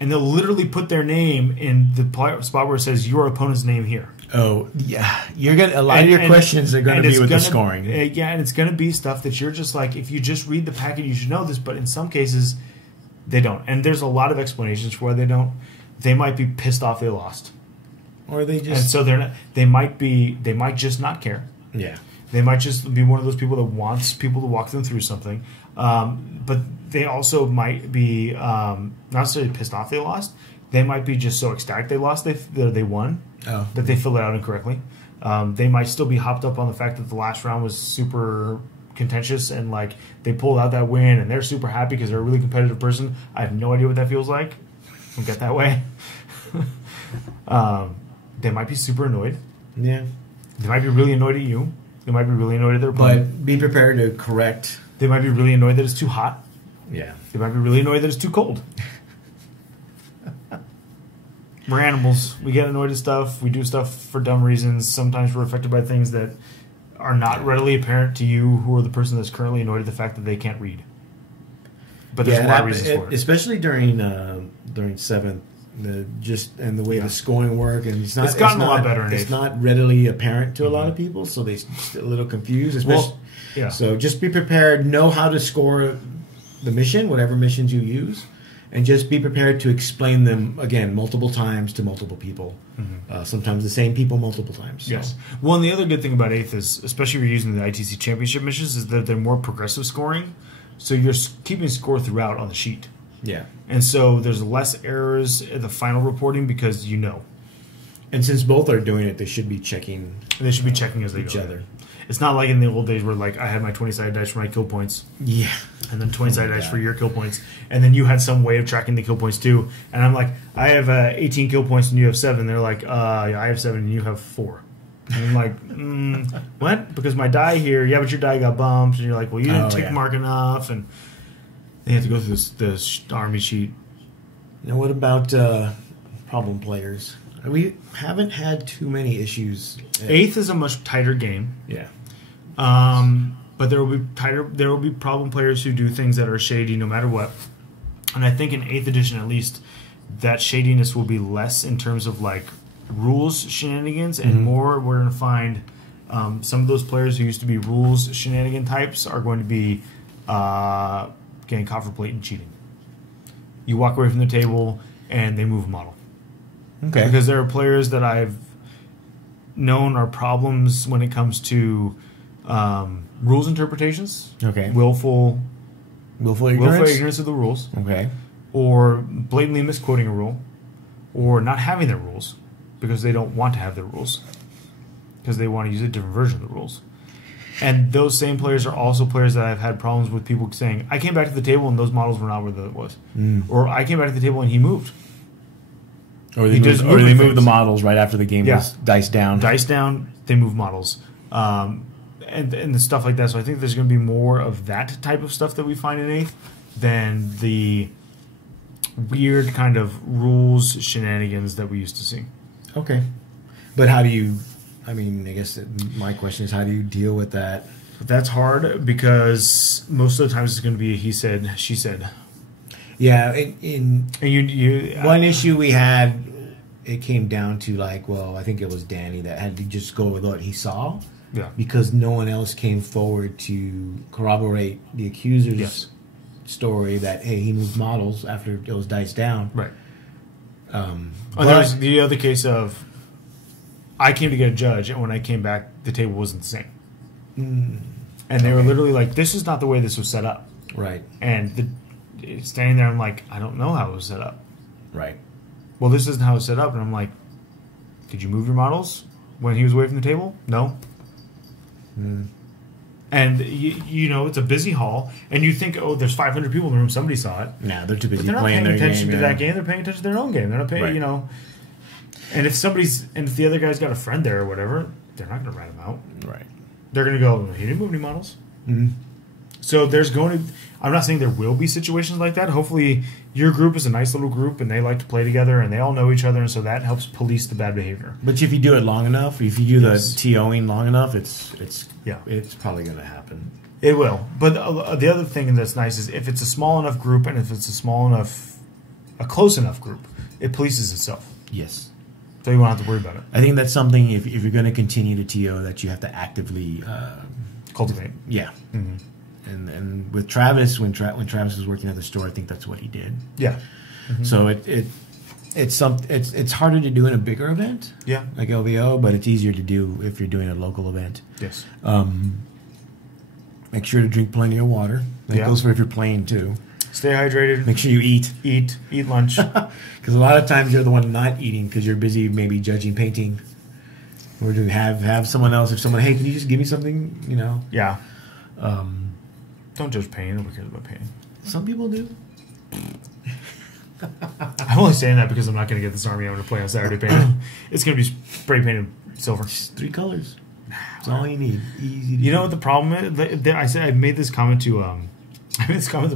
and they'll literally put their name in the spot where it says your opponent's name here. Oh yeah, a lot of your questions are going to be with the scoring. Yeah, and it's going to be stuff that you're just like, if you just read the packet, you should know this. But in some cases, they don't, and there's a lot of explanations for why they don't. They might be pissed off they lost, or they just, and so they're not. They might just not care. Yeah, they might just be one of those people that wants people to walk them through something. But they also might be not necessarily pissed off they lost. They might be just so ecstatic they lost that they won, that they filled it out incorrectly. They might still be hopped up on the fact that the last round was super contentious and like they pulled out that win and they're super happy because they're a really competitive person. I have no idea what that feels like. I don't get that way. They might be super annoyed. Yeah. They might be really annoyed at you. They might be really annoyed at their opponent. But be prepared to correct. They might be really annoyed that it's too hot. Yeah. They might be really annoyed that it's too cold. We're animals. We get annoyed at stuff. We do stuff for dumb reasons. Sometimes we're affected by things that are not readily apparent to you, who are the person that's currently annoyed at the fact that they can't read. But there's a lot of reasons for it. Especially during seventh, the way the scoring work, and it's gotten a lot better. It's not readily apparent to a lot of people, so they're a little confused. So just be prepared. Know how to score the mission, whatever missions you use. And just be prepared to explain them, again, multiple times to multiple people. Mm-hmm. Sometimes the same people multiple times. So. Yes. Well, and the other good thing about 8th is, especially if you're using the ITC Championship missions, is that they're more progressive scoring. So you're keeping score throughout on the sheet. Yeah. And so there's less errors in the final reporting because you know. And since both are doing it, they should be checking. They should be checking as they each go. Other. It's not like in the old days where like I had my 20-sided dice for my kill points. Yeah. And then 20-sided dice for your kill points. And then you had some way of tracking the kill points too. And I'm like, I have 18 kill points and you have 7. They're like, yeah, I have 7 and you have 4. And I'm like, what? Because my die here, yeah, but your die got bumped. And you're like, well, you didn't tick mark enough. And they have to go through this army sheet. Now, what about problem players? We haven't had too many issues. 8th is a much tighter game. Yeah. But there will be there will be problem players who do things that are shady no matter what. And I think in 8th edition at least, that shadiness will be less in terms of like rules shenanigans and more we're going to find some of those players who used to be rules shenanigan types are going to be getting caught for blatant cheating. You walk away from the table and they move a model. Okay. Because there are players that I've known are problems when it comes to rules interpretations. Okay. Willful ignorance of the rules. Okay. Or blatantly misquoting a rule. Or not having their rules because they don't want to have their rules. Because they want to use a different version of the rules. And those same players are also players that I've had problems with people saying, I came back to the table and those models were not where it was. Or I came back to the table and he moved. Or they move the models right after the game was diced down. Dice down, they move models. And the stuff like that. So I think there's going to be more of that type of stuff that we find in 8th than the weird kind of rules shenanigans that we used to see. Okay. But how do you... I mean, I guess my question is, how do you deal with that? That's hard because most of the times it's going to be a he said, she said. Yeah, one issue we had, it came down to like, well, I think it was Danny that had to just go with what he saw. Yeah. Because no one else came forward to corroborate the accuser's story that, hey, he moved models after it was diced down. Right. There's the other case of I came to get a judge, and when I came back, the table wasn't the same. And they were literally like, this is not the way this was set up. Right. And standing there, I'm like, I don't know how it was set up. Right. Well, this isn't how it's set up. And I'm like, Did you move your models when he was away from the table? No. And you know it's a busy hall, and you think, oh, there's 500 people in the room. Somebody saw it. Nah, they're too busy But they're not playing paying their attention game, to that game. They're paying attention to their own game. They're not paying, Right. you know. And if the other guy's got a friend there or whatever, they're not going to rat him out. Right. They're going to go, he didn't move any models. Mm-hmm. So there's going to. I'm not saying there will be situations like that. Hopefully, your group is a nice little group, and they like to play together, and they all know each other, and so that helps police the bad behavior. But if you do it long enough, if you do Yes. the TOing long enough, it's Yeah. it's probably going to happen. It will. But the other thing that's nice is if it's a small enough group, and if it's a close enough group, it polices itself. Yes. So you won't have to worry about it. I think that's something, if you're going to continue to TO, that you have to actively... Cultivate. yeah. Mm-hmm. And with Travis, when Travis was working at the store, I think that's what he did. Yeah. Mm-hmm. So it's harder to do in a bigger event, Yeah. like LVO, but it's easier to do if you're doing a local event. Yes. Make sure to drink plenty of water. That Yeah. goes for if you're playing too. Stay hydrated. Make sure you eat. Eat lunch. Because a lot of times you're the one not eating because you're busy maybe judging painting. Or to have someone else, if someone, hey, can you just give me something, you know? Yeah. Don't judge pain. Nobody cares about pain. Some people do. I'm only saying that because I'm not going to get this army I'm going to play on Saturday painted. It's going to be spray painted silver. Just 3 colors. That's all you need. Easy to You know do. what the problem is? I made this comment to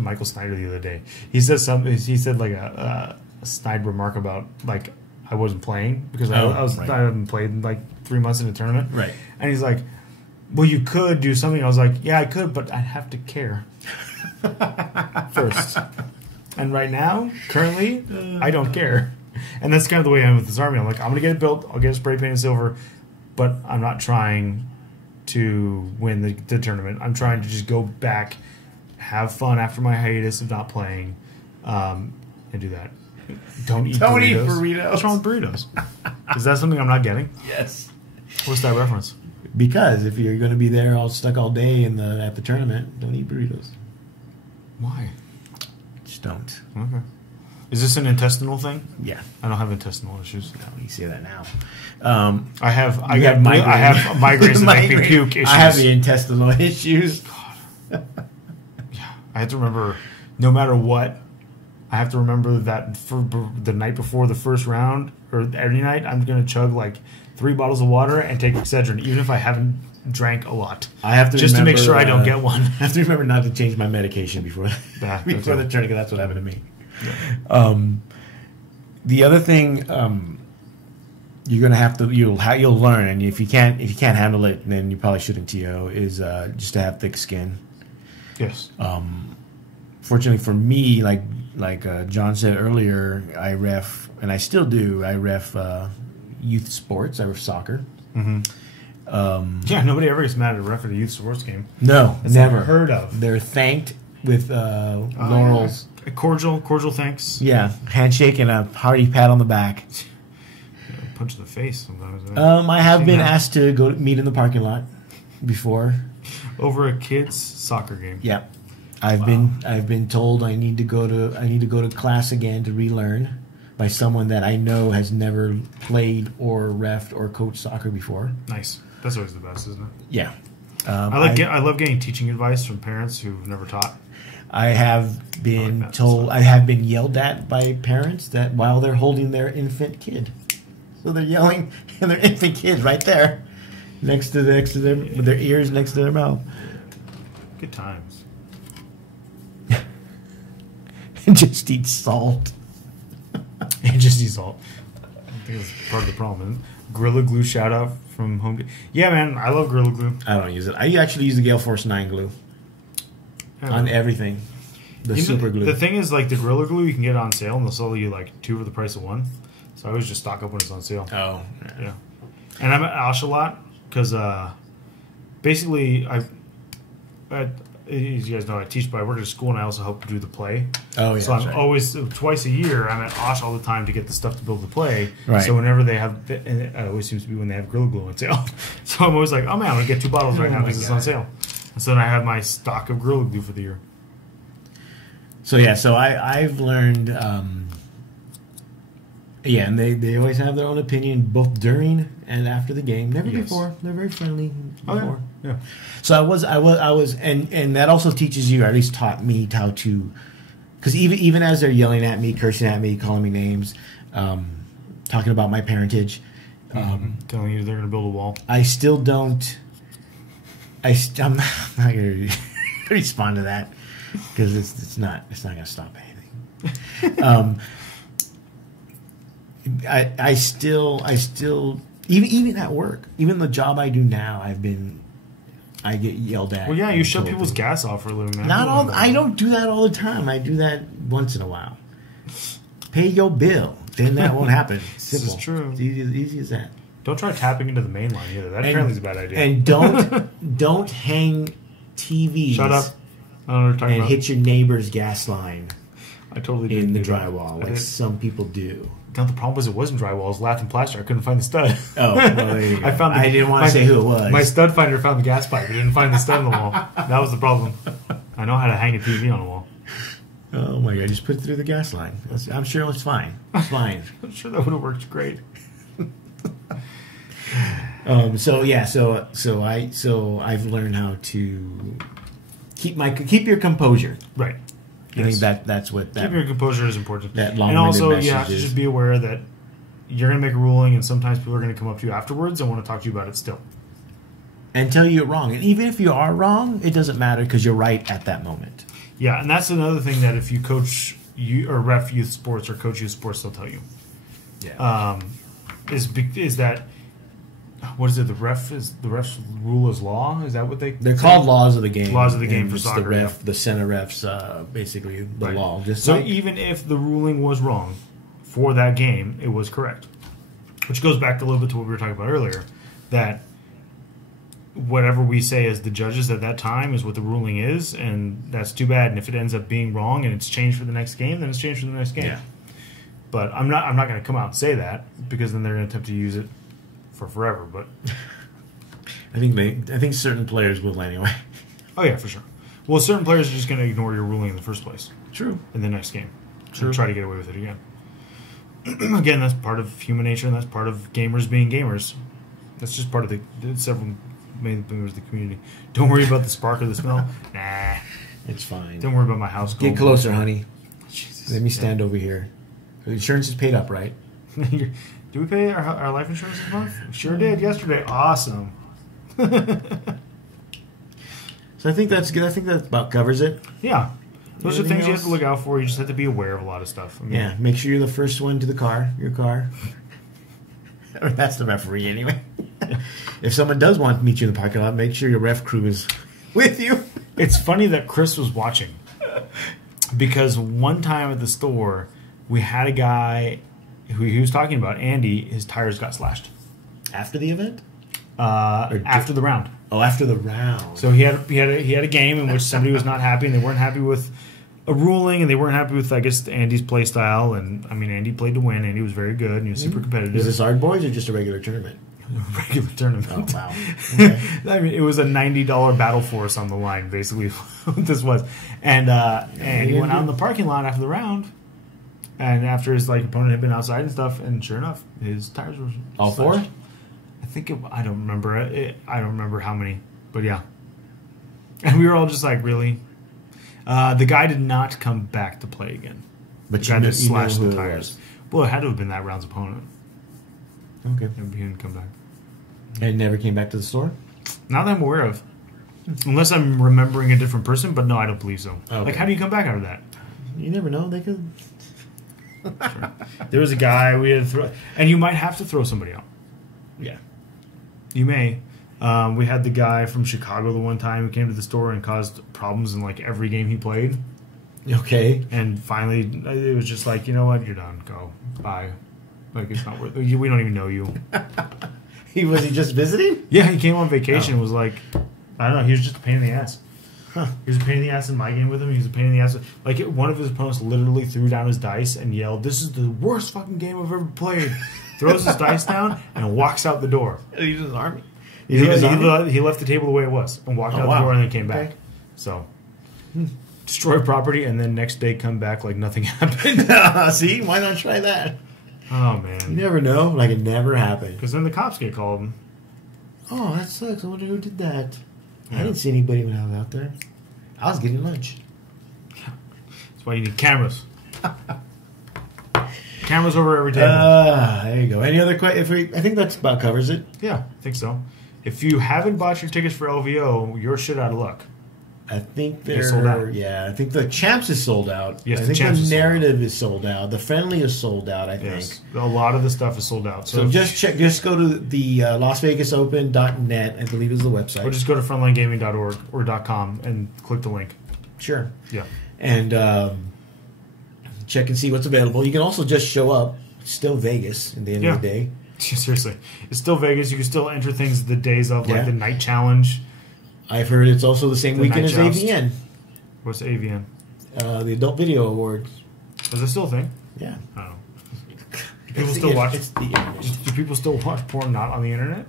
Michael Snyder the other day. He said something. He said like a snide remark about like I wasn't playing because I hadn't played in like 3 months in a tournament. Right. And he's like, "Well, you could do something." I was like, "Yeah, I could, but I'd have to care first." And right now, currently, I don't care. And that's kind of the way I am with this army. I'm like, I'm going to get it built. I'll get it spray painted silver, but I'm not trying to win the tournament. I'm trying to just go back, have fun after my hiatus of not playing, and do that. Don't eat burritos. What's wrong with burritos? Is that something I'm not getting? Yes. What's that reference? Because if you're going to be there all stuck all day at the tournament, don't eat burritos. Why? Just don't. Okay. Is this an intestinal thing? Yeah. I don't have intestinal issues. No, you say that now. I have migraine. I have migraines that make me Migraine. puke issues. I have the intestinal issues. Yeah, I have to remember, no matter what, I have to remember that for the night before the first round, or every night, I'm going to chug like 3 bottles of water and take Excedrin, even if I haven't drank a lot. I have to just remember, to make sure I don't get one. I have to remember not to change my medication before the tournament. That's what happened to me. Yeah. The other thing you're gonna have to you'll learn, and if you can't handle it, then you probably shouldn't TO. Is just to have thick skin. Yes. Fortunately for me, like John said earlier, I ref, and I still do. I ref youth sports. I ref soccer. Mm-hmm. Yeah, nobody ever gets mad at a ref at a youth sports game. No, it's never heard of. They're thanked with laurels. A cordial thanks. Yeah, handshake and a hearty pat on the back. Yeah, punch in the face sometimes. I have been asked to go meet in the parking lot before. Over a kid's soccer game. Yeah, I've been told I need to go to class again to relearn by someone that I know has never played or refed or coached soccer before. Nice. That's always the best, isn't it? Yeah. I love getting teaching advice from parents who've never taught. I have been told, I have been yelled at by parents that while they're holding their infant kid, so they're yelling at their infant kid right there, next to their with their ears next to their mouth. Good times. Just eat salt. And just eat salt. I think that's part of the problem. Isn't it? Gorilla Glue shout out from Home. Yeah, man, I love Gorilla Glue. I don't use it. I actually use the Gale Force 9 glue on everything. The super glue. The thing is, like the Gorilla Glue, you can get it on sale, and they'll sell you like 2 for the price of 1. So I always just stock up when it's on sale. Oh, yeah. And I'm at Osh a lot because basically as you guys know, I teach, but I work at a school, and I also help do the play. Oh, yeah. So I'm always, twice a year, I'm at Osh all the time to get the stuff to build the play. Right. So whenever they have, and it always seems to be when they have Gorilla Glue on sale. So I'm always like, oh man, I'm going to get 2 bottles right now because it's on sale. And so then I have my stock of Gorilla Glue for the year. So yeah, so I've learned Yeah, and they always have their own opinion, both during and after the game. Never before. They're very friendly before. Yeah. So I was, and that also teaches you, or at least taught me how to, because even as they're yelling at me, cursing at me, calling me names, talking about my parentage, telling you they're going to build a wall. I still don't. I'm not going to respond to that because it's not going to stop anything. I still even at work, even the job I do now, I get yelled at. Well, yeah, you shut people's gas off for a living, man. Not all. I don't do that all the time. I do that once in a while. Pay your bill, then that won't happen. Simple. This is true. It's easy as that. Don't try tapping into the main line either. That apparently is a bad idea. And don't hang TVs. Shut up. I don't know what you're talking about. Hit your neighbor's gas line. I totally did in the drywall, like some people do. No, the problem was it wasn't drywall. It was lath and plaster. I couldn't find the stud. Oh, well, there you go. I didn't want to say who it was. My stud finder found the gas pipe. It didn't find the stud on the wall. That was the problem. I know how to hang a TV on a wall. Oh my god! Just put it through the gas line. I'm sure it's fine. It's fine. I'm sure that would have worked great. So I've learned how to keep your composure. Right. I think that's what that. Keeping your composure is important. That and also, you have to is. just be aware that you're going to make a ruling, and sometimes people are going to come up to you afterwards and want to talk to you about it still, and tell you you're wrong. And even if you are wrong, it doesn't matter because you're right at that moment. Yeah, and that's another thing that if you coach or ref youth sports or coach youth sports, they'll tell you. Yeah. Is that what is it? The ref's rule is law. Is that what they're called laws of the game? Laws of the game for it's soccer. The center refs, basically the right. law. Just so even if the ruling was wrong for that game, it was correct. Which goes back a little bit to what we were talking about earlier, that whatever we say as the judges at that time is what the ruling is, and that's too bad. And if it ends up being wrong and it's changed for the next game, then it's changed for the next game. Yeah. But I'm not going to come out and say that because then they're going to attempt to use it for forever. But I think certain players will anyway. Oh yeah, for sure. Well, certain players are just going to ignore your ruling in the first place. True. In the next game, True. And try to get away with it again. Again, that's part of human nature, and that's part of gamers being gamers. That's just part of the several main members of the community. Don't worry about the spark or the smell. Nah, it's fine. Don't worry about my house. Get closer, honey. Jesus. Let me stand over here. The insurance is paid up, right? Do we pay our life insurance this month? Sure did yesterday. Awesome. So I think that's good. I think that about covers it. Yeah. Those are Anything things you else? have to look out for. You just have to be aware of a lot of stuff. I mean, Yeah, make sure you're the first one to your car. Or that's the referee anyway. If someone does want to meet you in the parking lot, make sure your ref crew is with you. It's funny that Chris was watching because one time at the store, we had a guy who he was talking about, Andy. His tires got slashed After the event? after the round. Oh, after the round. So he had a game in which somebody was not happy, and they weren't happy with a ruling, and they weren't happy with, I guess, Andy's play style. And I mean, Andy played to win. Andy was very good, and he was super competitive. Is this Ard Boys or just a regular tournament? Regular tournament. Oh, wow. Okay. I mean, it was a $90 battle force on the line, basically, what this was. And he went out in the parking lot after the round, and after his opponent had been outside and stuff, and sure enough, his tires were all slashed. four? I don't remember I don't remember how many, but yeah. And we were all just like, really? The guy did not come back to play again. But the guy that slashed who the it tires. Well, it had to have been that round's opponent. Okay. He didn't come back. And never came back to the store? Not that I'm aware of. Unless I'm remembering a different person, but no, I don't believe so. Okay. How do you come back out of that? You never know. They could. Sure. There was a guy we had to throw, and you might have to throw somebody out. Yeah. You may. We had the guy from Chicago the one time who came to the store and caused problems in every game he played. Okay. And finally, it was just like, you know what, you're done. Go. Bye. It's not worth it. We don't even know you. Was he just visiting? Yeah, he came on vacation and was like, I don't know, he was just a pain in the ass. Huh. He was a pain in the ass in my game with him. He was a pain in the ass. One of his opponents literally threw down his dice and yelled, "This is the worst fucking game I've ever played." Throws his dice down and walks out the door. He used his army. He left the table the way it was and walked out the door and then came back. So, destroy property and then next day come back like nothing happened. See? Why not try that? Oh, You man. never know. Like, it never happened. Because then the cops get called. Oh, that sucks. I wonder who did that. Yeah. I didn't see anybody when I was out there. I was getting lunch. That's why you need cameras. Cameras over every table. There you go. Any other questions? I think that about covers it. Yeah, I think so. If you haven't bought your tickets for LVO, you're shit out of luck. I think They're sold out. Yeah, I think the Champs is sold out. Yes, I the think Champs the is sold narrative is sold out. The friendly is sold out. I think. Yes, a lot of the stuff is sold out. So just check. Just go to the LasVegasOpen.net. I believe is the website. Or just go to frontlinegaming.org or .com and click the link. Sure. Yeah. And check and see what's available. You can also just show up. It's still Vegas at the end of the day. Seriously. It's still Vegas. You can still enter things the days of, like Yeah. the night challenge. I've heard it's also the same The weekend night as joust. AVN. What's AVN? The Adult Video Awards. Is it still a thing? Yeah. I don't know. Do people still watch? It's the internet. Do people still watch porn not on the internet?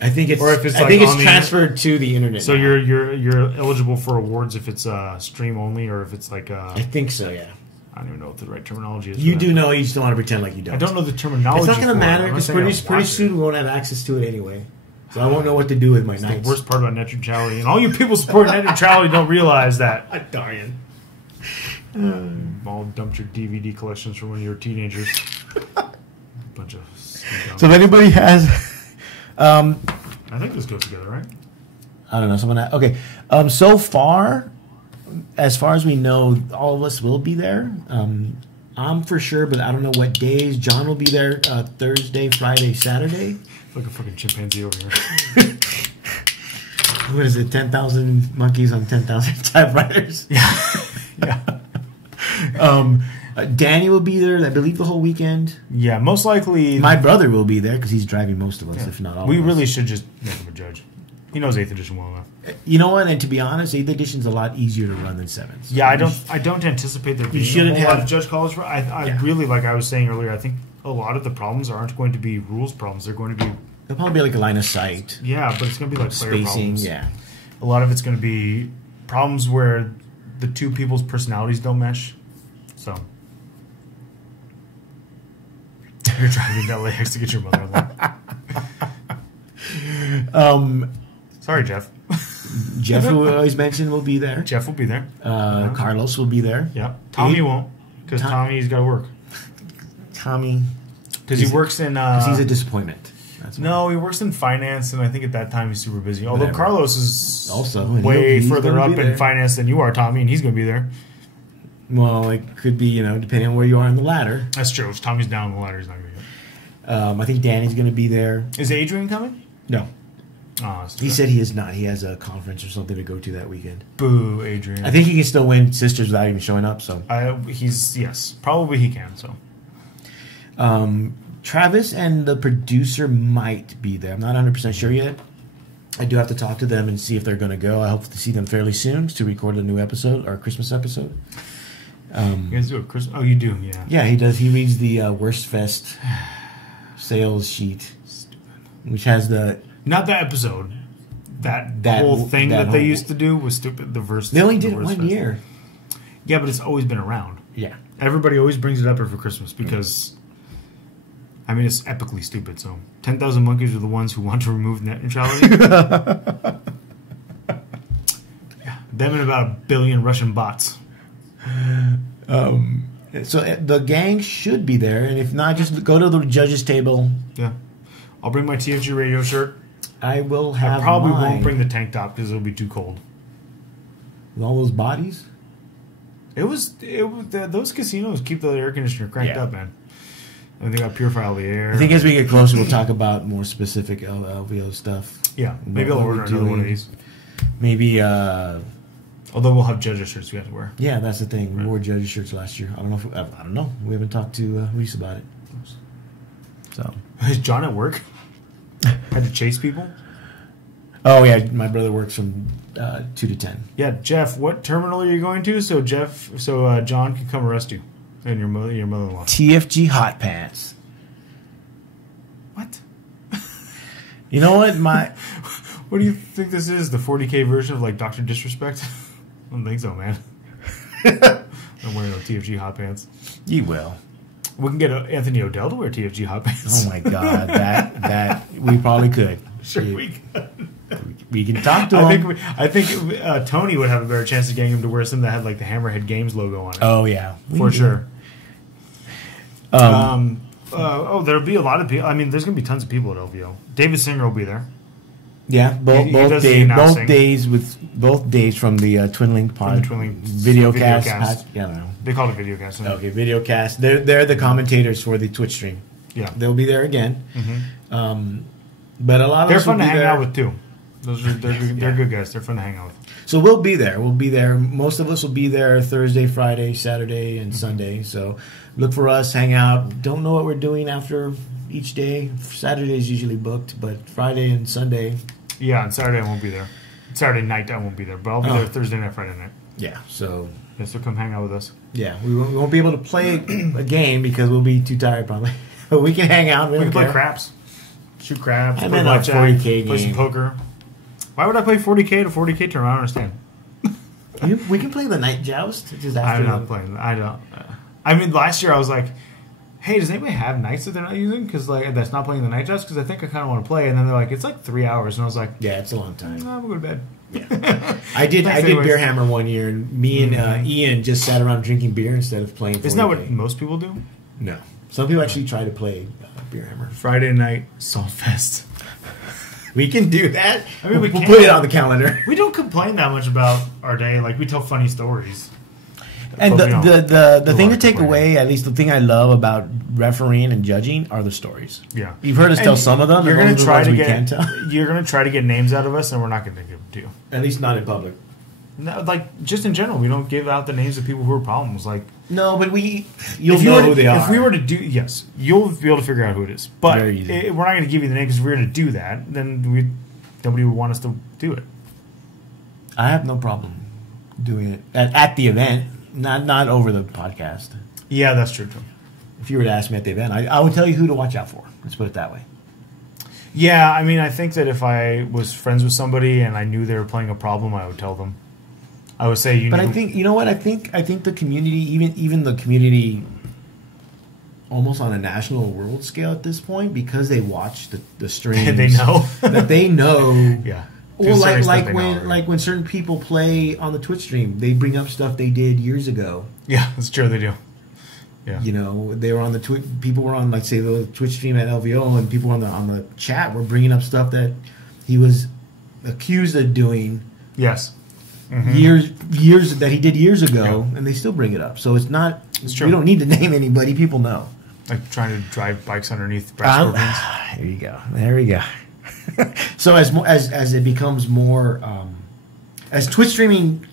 I think it's. Or if it's I like think it's on the transferred to the internet. So now. you're eligible for awards if it's stream only or if it's like I think so. Yeah. I don't even know what the right terminology is. You for do that. know. You just don't want to pretend like you don't. I don't know the terminology. It's not going to for it. matter I'm not because saying I pretty watch soon it. we won't have access to it anyway. So I won't know what to do with my It's nights. the worst part about net neutrality, and all you people supporting net neutrality don't realize that. I'm dying. All dumped your DVD collections from when you were teenagers. Bunch of. So if anybody has, I think this goes together, right? I don't know. Someone. Okay. So far, as we know, all of us will be there. I'm for sure, but I don't know what days. John will be there Thursday, Friday, Saturday. Like a fucking chimpanzee over here. What is it? 10,000 monkeys on 10,000 typewriters. Yeah. Danny will be there. I believe the whole weekend. Yeah, most likely. My brother will be there because he's driving most of us, if not all. We of us. really should just make him a judge. He knows 8th edition well enough. You know what? And to be honest, 8th edition's a lot easier to run than 7th. Yeah, I don't anticipate there being shouldn't a whole lot have- of judge calls. I really, like I was saying earlier, I think a lot of the problems aren't going to be rules problems. They're going to be, It'll probably be like a line of sight, yeah, but it's going to be like player spacing. problems. Yeah. A lot of it's going to be problems where the two people's personalities don't mesh. So you're driving to LAX to get your mother-in-law. Sorry, Jeff. Jeff, who we always mentioned, will be there. Jeff will be there. Carlos will be there. Yeah. Tommy He- won't because Tommy's got to work. Tommy, Because he works in. he's a disappointment. That's No, he works in finance, and I think at that time he's super busy. Although Whatever. Carlos is Also, and way he's further gonna up be in there. finance than you are, Tommy, and he's going to be there. Well, it could be, depending on where you are on the ladder. That's true. If Tommy's down the ladder, he's not going to get I think Danny's going to be there. it. Is Adrian coming? No. Oh, that's He said he is not. He has a conference or something to go to that weekend. boo, Adrian. I think he can still win Sisters without even showing up. So Probably he can. So Travis and the producer might be there. I'm not 100% sure yet. I do have to talk to them and see if they're going to go. I hope to see them fairly soon to record a new episode or a Christmas episode. you guys do a Christmas. Oh, you do, yeah. Yeah, he does. He reads the Worst Fest sales sheet, which has the. Not that episode. That whole thing that that they whole- used to do was stupid. The verse. They only did it Worst one Fest. year. Yeah, but it's always been around. Yeah. Everybody always brings it up every Christmas because, I mean, it's epically stupid. So, 10,000 monkeys are the ones who want to remove net neutrality. Yeah, them and about 1 billion Russian bots. So the gang should be there, and if not, just go to the judges' table. Yeah, I'll bring my TFG radio shirt. I will have. I probably mine. won't bring the tank top because it'll be too cold. With all those bodies. Those casinos keep the air conditioner cranked Yeah. up, man. And they got to purify all the air. I think as we get closer, we'll talk about more specific LVO stuff. Yeah, maybe What I'll we're order another one of doing. these. Maybe. Although we'll have judges shirts we have to wear. Yeah, that's the thing. We Right. wore judges shirts last year. I don't know. I don't know. We haven't talked to Reese about it. So. Is John at work? Had to chase people? Oh yeah, my brother works from 2 to 10. Yeah, Jeff, what terminal are you going to? So John can come arrest you and your mother-in-law. TFG Hot Pants. What? You know what? What do you think this is? The 40K version of like Dr. Disrespect? I don't think so, man. I'm wearing no TFG hot pants. You will. We can get Anthony Odell to wear TFG hot pants. Oh my God, that we probably could. Sure, we could. We can talk to him. I think Tony would have a better chance of getting him to wear something that had like the Hammerhead Games logo on it. Oh yeah, for sure. There'll be a lot of people. I mean, there's going to be tons of people at LVO. David Singer will be there. Yeah, both days from the Twin Link pod, video cast. I don't know. They call it video cast. Okay, video cast. They're the commentators for the Twitch stream. Yeah, they'll be there again. Mm-hmm. But a lot of they're fun to hang out with too. They're good guys. They're fun to hang out with. So we'll be there. We'll be there. Most of us will be there Thursday, Friday, Saturday, and Sunday. So look for us. Hang out. Don't know what we're doing after each day. Saturday is usually booked, but Friday and Sunday. Yeah, and Saturday I won't be there. Saturday night I won't be there, but I'll be there Thursday night, Friday night. Yeah, so come hang out with us. Yeah, we won't be able to play a game because we'll be too tired probably. But we can hang out. We can play craps, shoot crabs, play blackjack, 40K game. Play some poker. Why would I play 40K to 40K tournament? I don't understand. We can play the night joust. I'm not playing. I don't. I mean, last year I was like, hey, does anybody have nights that they're not using? Because like that's not playing the night joust. Because I think I kind of want to play. And then they're like, it's like 3 hours, and I was like, yeah, it's a long time. I'm going to bed. Yeah. I did Beer Hammer one year, and me and Ian just sat around drinking beer instead of playing 40K. Isn't that what most people do? No, some people actually try to play Beer Hammer. Friday night Salt Fest. We can do that. I mean, we'll put it on the calendar. We don't complain that much about our day. Like, we tell funny stories. And the thing to take away, at least the thing I love about refereeing and judging, are the stories. Yeah, you've heard us tell some of them. You're going to try to get names out of us, and we're not going to give them to you. At least not in public. No, like just in general, we don't give out the names of people who are problems. Like no, but you'll know who they are. If we were to do, yes, you'll be able to figure out who it is. But we're not going to give you the name because if we were to do that, then nobody would want us to do it. I have no problem doing it at the event, not over the podcast. Yeah, that's true too. If you were to ask me at the event, I would tell you who to watch out for. Let's put it that way. Yeah, I mean, I think that if I was friends with somebody and I knew they were playing a problem, I would tell them. I would say I think you know what I think the community, even the community, almost on a national world scale at this point, because they watch the streams, they know that they know. Yeah. Well, like when certain people play on the Twitch stream, they bring up stuff they did years ago. Yeah, that's true. They do. Yeah. You know, they were on the people were on, like, say, the Twitch stream at LVO, and people on the chat were bringing up stuff that he was accused of doing. Yes. Mm-hmm. Years that he did years ago, and they still bring it up. So it's not. It's true. We don't need to name anybody. People know. Like trying to drive bikes underneath brass scorpions. There you go. There we go. So as it becomes more, as Twitch streaming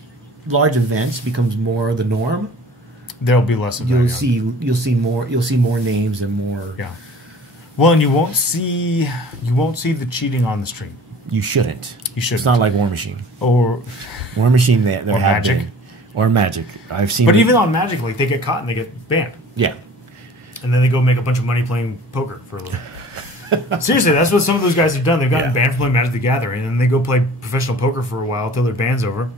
large events becomes more the norm, there'll be less of that. You'll see more names and more. Yeah. Well, and you won't see the cheating on the stream. You shouldn't. You shouldn't. It's not like War Machine or War Machine. Or Magic. Or Magic. I've seen. But even on Magic, like, they get caught and they get banned. Yeah. And then they go make a bunch of money playing poker for a little. Seriously, that's what some of those guys have done. They've gotten banned from playing Magic the Gathering, and then they go play professional poker for a while until their ban's over.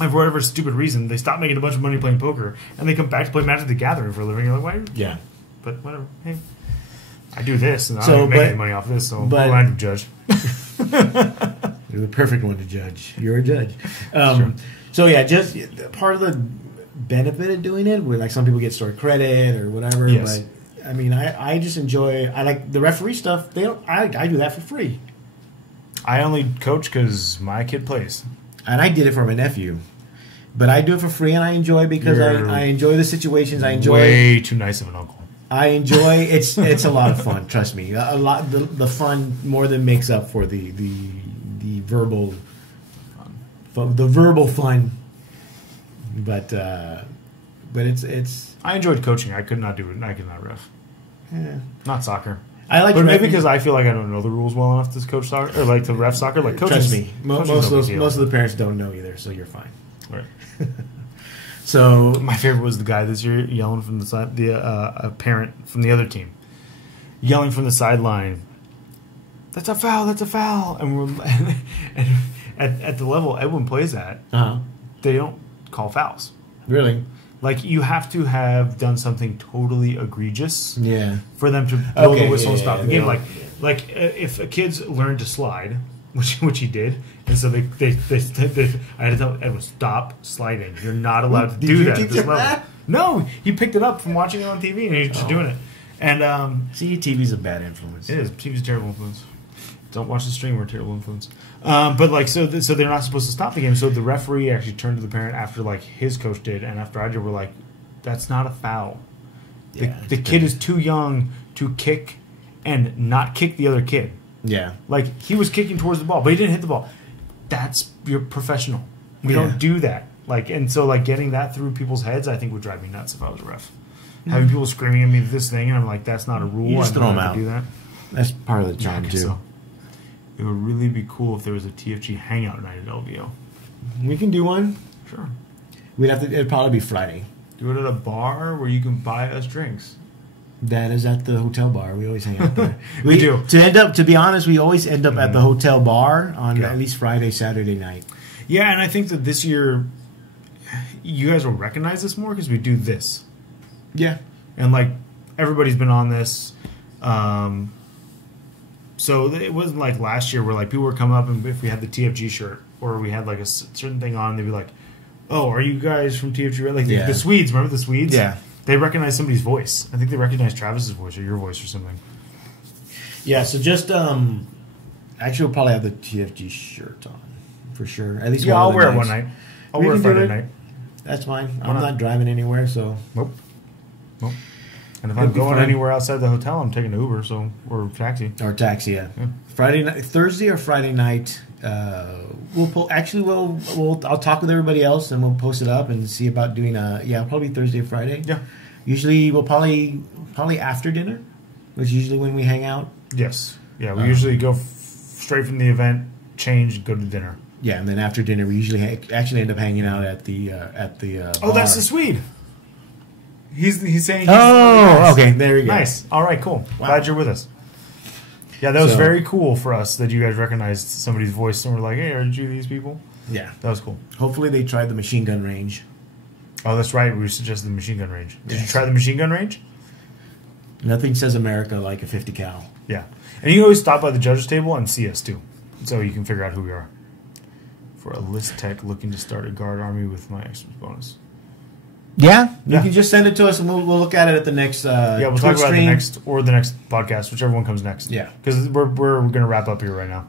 And for whatever stupid reason, they stop making a bunch of money playing poker, and they come back to play Magic the Gathering for a living. You're like, why? Yeah. But whatever. Hey, I do this, and I don't make any money off this, so who am I to judge? You're the perfect one to judge. You're a judge. Sure. So yeah, just part of the benefit of doing it, where like some people get store credit or whatever. Yes. But I mean, I just enjoy. I like the referee stuff. I do that for free. I only coach because my kid plays, and I did it for my nephew. But I do it for free, and I enjoy because I enjoy the situations. I enjoy. Way too nice of an uncle. I enjoy it's a lot of fun. Trust me, a lot the fun more than makes up for the verbal fun. But it's. I enjoyed coaching. I could not do it. I could not ref. Yeah. Not soccer. I like, but maybe because I feel like I don't know the rules well enough to coach soccer or like to ref soccer. Like coaching. Trust me, most of the parents don't know either, so you're fine. Right. So my favorite was the guy this year yelling from the side, a parent from the other team, yelling from the sideline. That's a foul! That's a foul! And we're at the level Edwin plays at, they don't call fouls. Really? Like, you have to have done something totally egregious for them to blow the whistle and stop the game. Like if a kid's learned to slide, which he did, and so they I had to tell Edwin, stop sliding. You're not allowed to do that at this level. No, he picked it up from watching it on TV, and he's just doing it. And see, TV's a bad influence. It is. TV's a terrible influence. Don't watch the stream. We're a terrible influence. But like, so they're not supposed to stop the game. So the referee actually turned to the parent after like his coach did, and after I did, we're like, that's not a foul. The kid is too young to kick and not kick the other kid. Yeah, like he was kicking towards the ball, but he didn't hit the ball. You're professional. We don't do that. Like, and so like getting that through people's heads, I think would drive me nuts if I was a ref. Having people screaming at me this thing, and I'm like, that's not a rule. You just throw them out. Do that. That's part of the job too. So. It would really be cool if there was a TFG hangout night at LVO. We can do one. Sure. We'd have to. It'd probably be Friday. Do it at a bar where you can buy us drinks. That is at the hotel bar. We always hang out there. We do. To be honest, we always end up at the hotel bar on at least Friday, Saturday night. Yeah, and I think that this year, you guys will recognize this more because we do this. Yeah. And like everybody's been on this. So it wasn't like last year where like people were coming up and if we had the TFG shirt or we had like a certain thing on, they'd be like, "Oh, are you guys from TFG?" Like the Swedes, remember the Swedes? Yeah, they recognize somebody's voice. I think they recognize Travis's voice or your voice or something. Yeah, so just actually we'll probably have the TFG shirt on for sure. At least I'll wear it one night. I'll wear it Friday night. That's fine. I'm not driving anywhere, so nope. And if I'm going anywhere outside the hotel, I'm taking an Uber, or taxi. Or taxi, yeah. Friday night, Thursday or Friday night. I'll talk with everybody else and we'll post it up and see about doing probably Thursday or Friday. Yeah. Usually we'll probably after dinner, which is usually when we hang out. Yes. Yeah, we usually go straight from the event, change, go to dinner. Yeah, and then after dinner we usually actually end up hanging out at the bar. That's the Swede. He's saying. Okay. There you go. Nice. All right. Cool. Wow. Glad you're with us. Yeah, that was very cool for us that you guys recognized somebody's voice and were like, "Hey, aren't you these people?" Yeah, that was cool. Hopefully, they tried the machine gun range. Oh, that's right. We suggested the machine gun range. Did you try the machine gun range? Nothing says America like a 50 cal. Yeah, and you can always stop by the judges table and see us too, so you can figure out who we are. For a list tech looking to start a guard army with my extra bonus. Yeah, you can just send it to us and we'll look at it at the next we'll Twitch talk about stream. the next podcast, whichever one comes next. Yeah. Because we're going to wrap up here right now.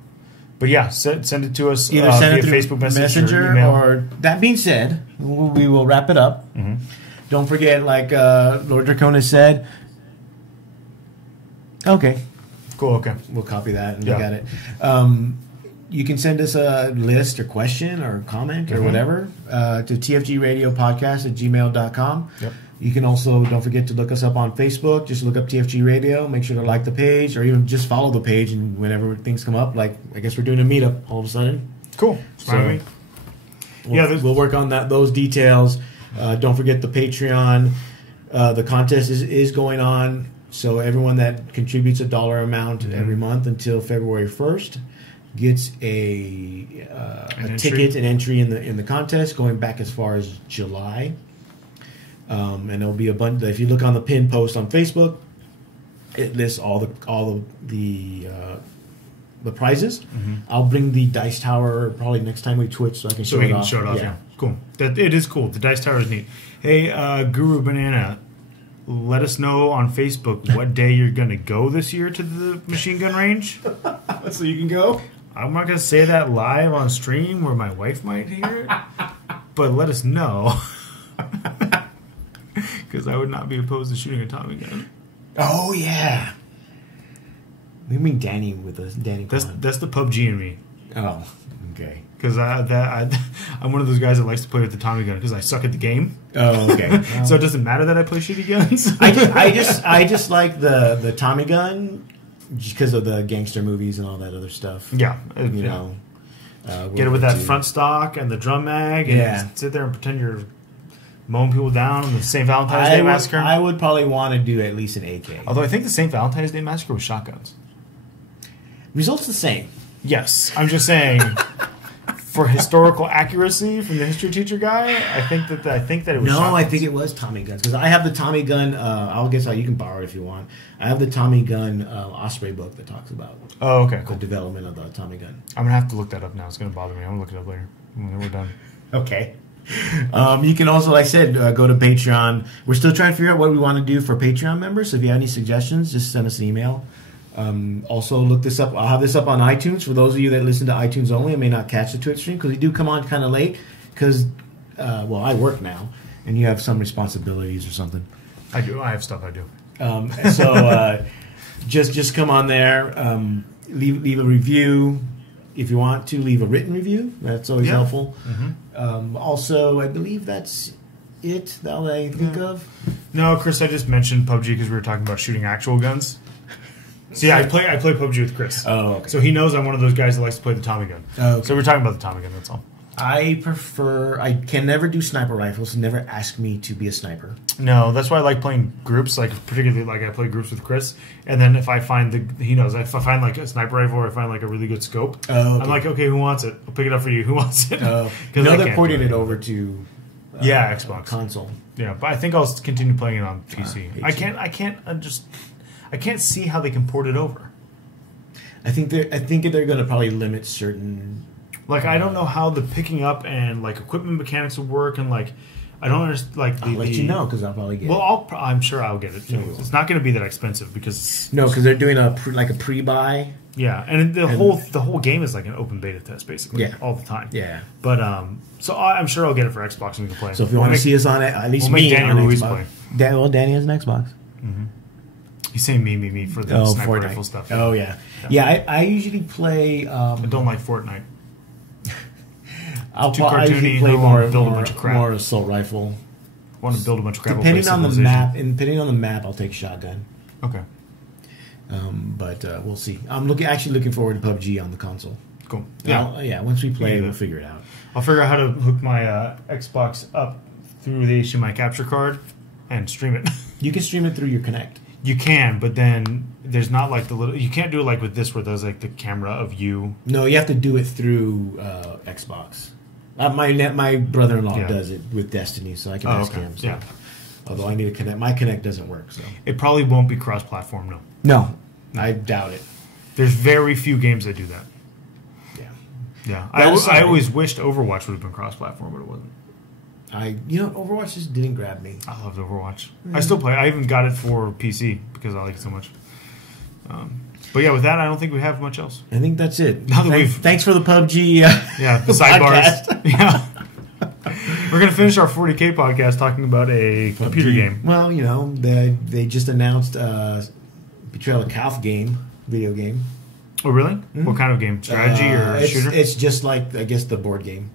But yeah, send it to us either send via it Facebook Messenger or email. Or that being said, we will wrap it up. Mm-hmm. Don't forget, like Lord Draconis said. Okay. Cool, okay. We'll copy that and look at it. You can send us a list or question or comment or whatever to tfgradiopodcast@gmail.com. Yep. You can also, don't forget to look us up on Facebook. Just look up TFG Radio. Make sure to like the page or even just follow the page. And whenever things come up, like I guess we're doing a meetup all of a sudden. Cool. So we'll work on those details. Don't forget the Patreon. The contest is going on. So everyone that contributes a dollar amount every month until February 1st gets a ticket, an entry in the contest, going back as far as July. And there'll be a bunch. If you look on the pin post on Facebook, it lists all the prizes. Mm-hmm. I'll bring the dice tower probably next time we Twitch, so I can show it off. Show it off. Yeah, cool. It is cool. The dice tower is neat. Hey, Guru Banana. Let us know on Facebook what day you're going to go this year to the machine gun range. So you can go? I'm not going to say that live on stream where my wife might hear it. But let us know. Because I would not be opposed to shooting a Tommy gun. Oh, yeah. We mean Danny with us. Danny. That's the PUBG in me. Oh, okay. Because I'm one of those guys that likes to play with the Tommy gun because I suck at the game. Oh, okay. Well, so it doesn't matter that I play shitty guns. I just like the Tommy gun because of the gangster movies and all that other stuff. Yeah, you know. Get it with that front stock and the drum mag, and sit there and pretend you're mowing people down on the St. Valentine's Day Massacre. I would probably want to do at least an AK. Although I think the St. Valentine's Day Massacre was shotguns. Results the same. Yes, I'm just saying. for historical accuracy from the history teacher guy. I think that it was. No, shotguns. I think it was Tommy guns because I have the Tommy gun. I'll guess you can borrow it if you want. I have the Tommy gun Osprey book that talks about okay, the cool. development of the Tommy gun. I'm gonna have to look that up now. It's gonna bother me. I'm gonna look it up later when we're done. Okay. You can also, like I said, go to Patreon. We're still trying to figure out what we want to do for Patreon members. So if you have any suggestions, just send us an email. Also, look this up. I'll have this up on iTunes. For those of you that listen to iTunes only and may not catch the Twitch stream, because we do come on kind of late. Because, I work now, and you have some responsibilities or something. I do. I have stuff I do. Just come on there. Leave a review. If you want to, leave a written review. That's always helpful. Mm-hmm. Also, I believe that's it that I think of. No, Chris, I just mentioned PUBG because we were talking about shooting actual guns. So yeah, I play PUBG with Chris. Oh, okay. So he knows I'm one of those guys that likes to play the Tommy gun. Oh, okay. So we're talking about the Tommy gun, that's all. I can never do sniper rifles. Never ask me to be a sniper. No, that's why I like playing groups, like particularly like I play groups with Chris. And then if I find he knows, if I find like a sniper rifle or I find like a really good scope, okay. I'm like, okay, who wants it? I'll pick it up for you. Who wants it? They're porting it over to Xbox console. Yeah, but I think I'll continue playing it on PC. I can't see how they can port it over. I think they're going to probably limit certain. Like I don't know how the picking up and like equipment mechanics will work, and like I don't understand. Like I'll let you know because I'll probably get. Well, I'm sure I'll get it. It's not going to be that expensive because because they're doing a pre-buy. Yeah, and the whole game is like an open beta test basically. Yeah. All the time. Yeah, but so I'm sure I'll get it for Xbox and we can play. So if you want to see us on it, at least me Danny on Ruiz Xbox. play. Danny has an Xbox. Mm-hmm. He's saying me for the sniper rifle stuff. Oh yeah. I usually play. I don't like Fortnite. I usually play more assault rifle. Want to build a bunch of crap. Depending on the map, I'll take shotgun. Okay. But we'll see. I'm actually looking forward to PUBG on the console. Cool. Yeah. Once we play, we'll figure it out. I'll figure out how to hook my Xbox up through the HDMI capture card and stream it. You can stream it through your Kinect. You can, but then there's not like the little. You can't do it like with this where there's like the camera of you. No, you have to do it through Xbox. My brother-in-law does it with Destiny, so I can ask him. So. Yeah. Although I need a Kinect. My Kinect doesn't work, so it probably won't be cross-platform. No. No, I doubt it. There's very few games that do that. Yeah. I always wished Overwatch would have been cross-platform, but it wasn't. Overwatch just didn't grab me. I loved Overwatch. I still play. I even got it for PC because I like it so much. But yeah, with that, I don't think we have much else. I think that's it. Thanks for the PUBG. The sidebars. Yeah. We're gonna finish our 40K podcast talking about a computer game. Well, they just announced Betrayal of Calf video game. Oh, really? Mm-hmm. What kind of game? Strategy or shooter? It's just like, I guess, the board game.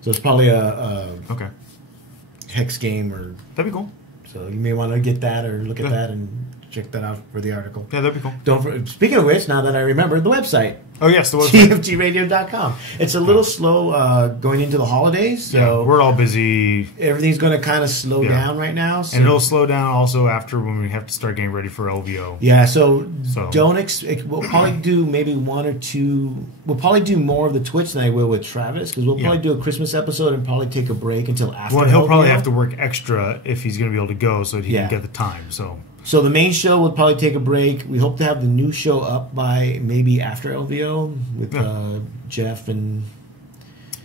So it's probably a hex game or... That'd be cool. So you may want to get that or look at that and check that out for the article. Yeah, that'd be cool. Speaking of which, now that I remember, the website. Oh, yes, the website. TFGradio.com. It's a little slow going into the holidays. So we're all busy. Everything's going to kind of slow down right now. So. And it'll slow down also after when we have to start getting ready for LVO. Yeah, so don't expect... We'll probably do maybe one or two... We'll probably do more of the Twitch than I will with Travis, because we'll probably do a Christmas episode and probably take a break until after Well, he'll probably have to work extra if he's going to be able to go so that he can get the time, So the main show will probably take a break. We hope to have the new show up by maybe after LVO with Jeff and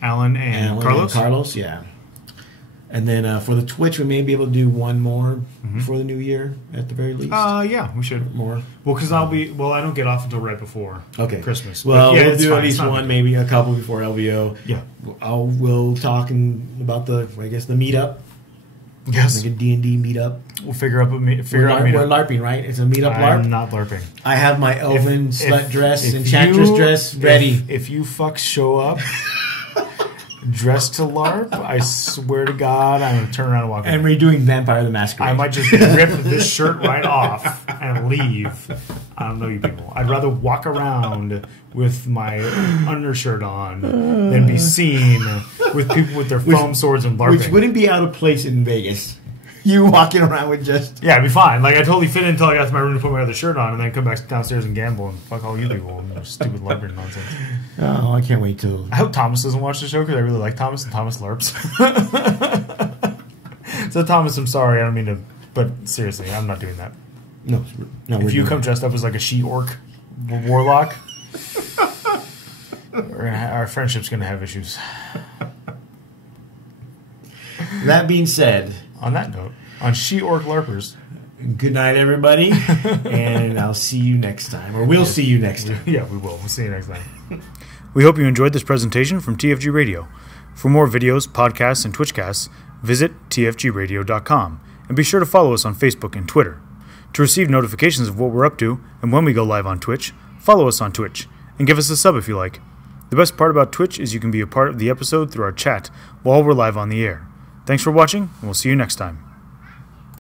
Alan and Carlos, yeah. And then for the Twitch, we may be able to do one more before the new year at the very least. Yeah, we should. More. Well, because I don't get off until right before Christmas. Well, we'll do at least one, maybe a couple before LVO. Yeah. We'll talk about the meetup. Yes. Like a D&D meetup. We'll figure out a meetup. We're LARPing, right? It's a meetup LARP? I'm not LARPing. I have my elven slut dress, enchantress dress ready. If you fucks show up dressed to LARP, I swear to God, I'm going to turn around and walk away. And we're doing Vampire the Masquerade. I might just rip this shirt right off and leave. I don't know you people. I'd rather walk around with my undershirt on than be seen with people with their foam swords and LARPing. Which wouldn't be out of place in Vegas. You walking around with just... Yeah, it'd be fine. Like, I totally fit in until I got to my room to put my other shirt on and then come back downstairs and gamble and fuck all you people and your stupid LARPing nonsense. Oh, I can't wait till... I hope Thomas doesn't watch the show because I really like Thomas and Thomas LARPs. So, Thomas, I'm sorry. I don't mean to... But seriously, I'm not doing that. No, if you come dressed up as like a she-orc warlock, our friendship's going to have issues. That being said... On that note, on she-orc LARPers... Good night, everybody, and I'll see you next time. Or we'll see you next time. Yeah, we will. We'll see you next time. We hope you enjoyed this presentation from TFG Radio. For more videos, podcasts, and Twitch casts, visit tfgradio.com, and be sure to follow us on Facebook and Twitter. To receive notifications of what we're up to and when we go live on Twitch, follow us on Twitch, and give us a sub if you like. The best part about Twitch is you can be a part of the episode through our chat while we're live on the air. Thanks for watching, and we'll see you next time.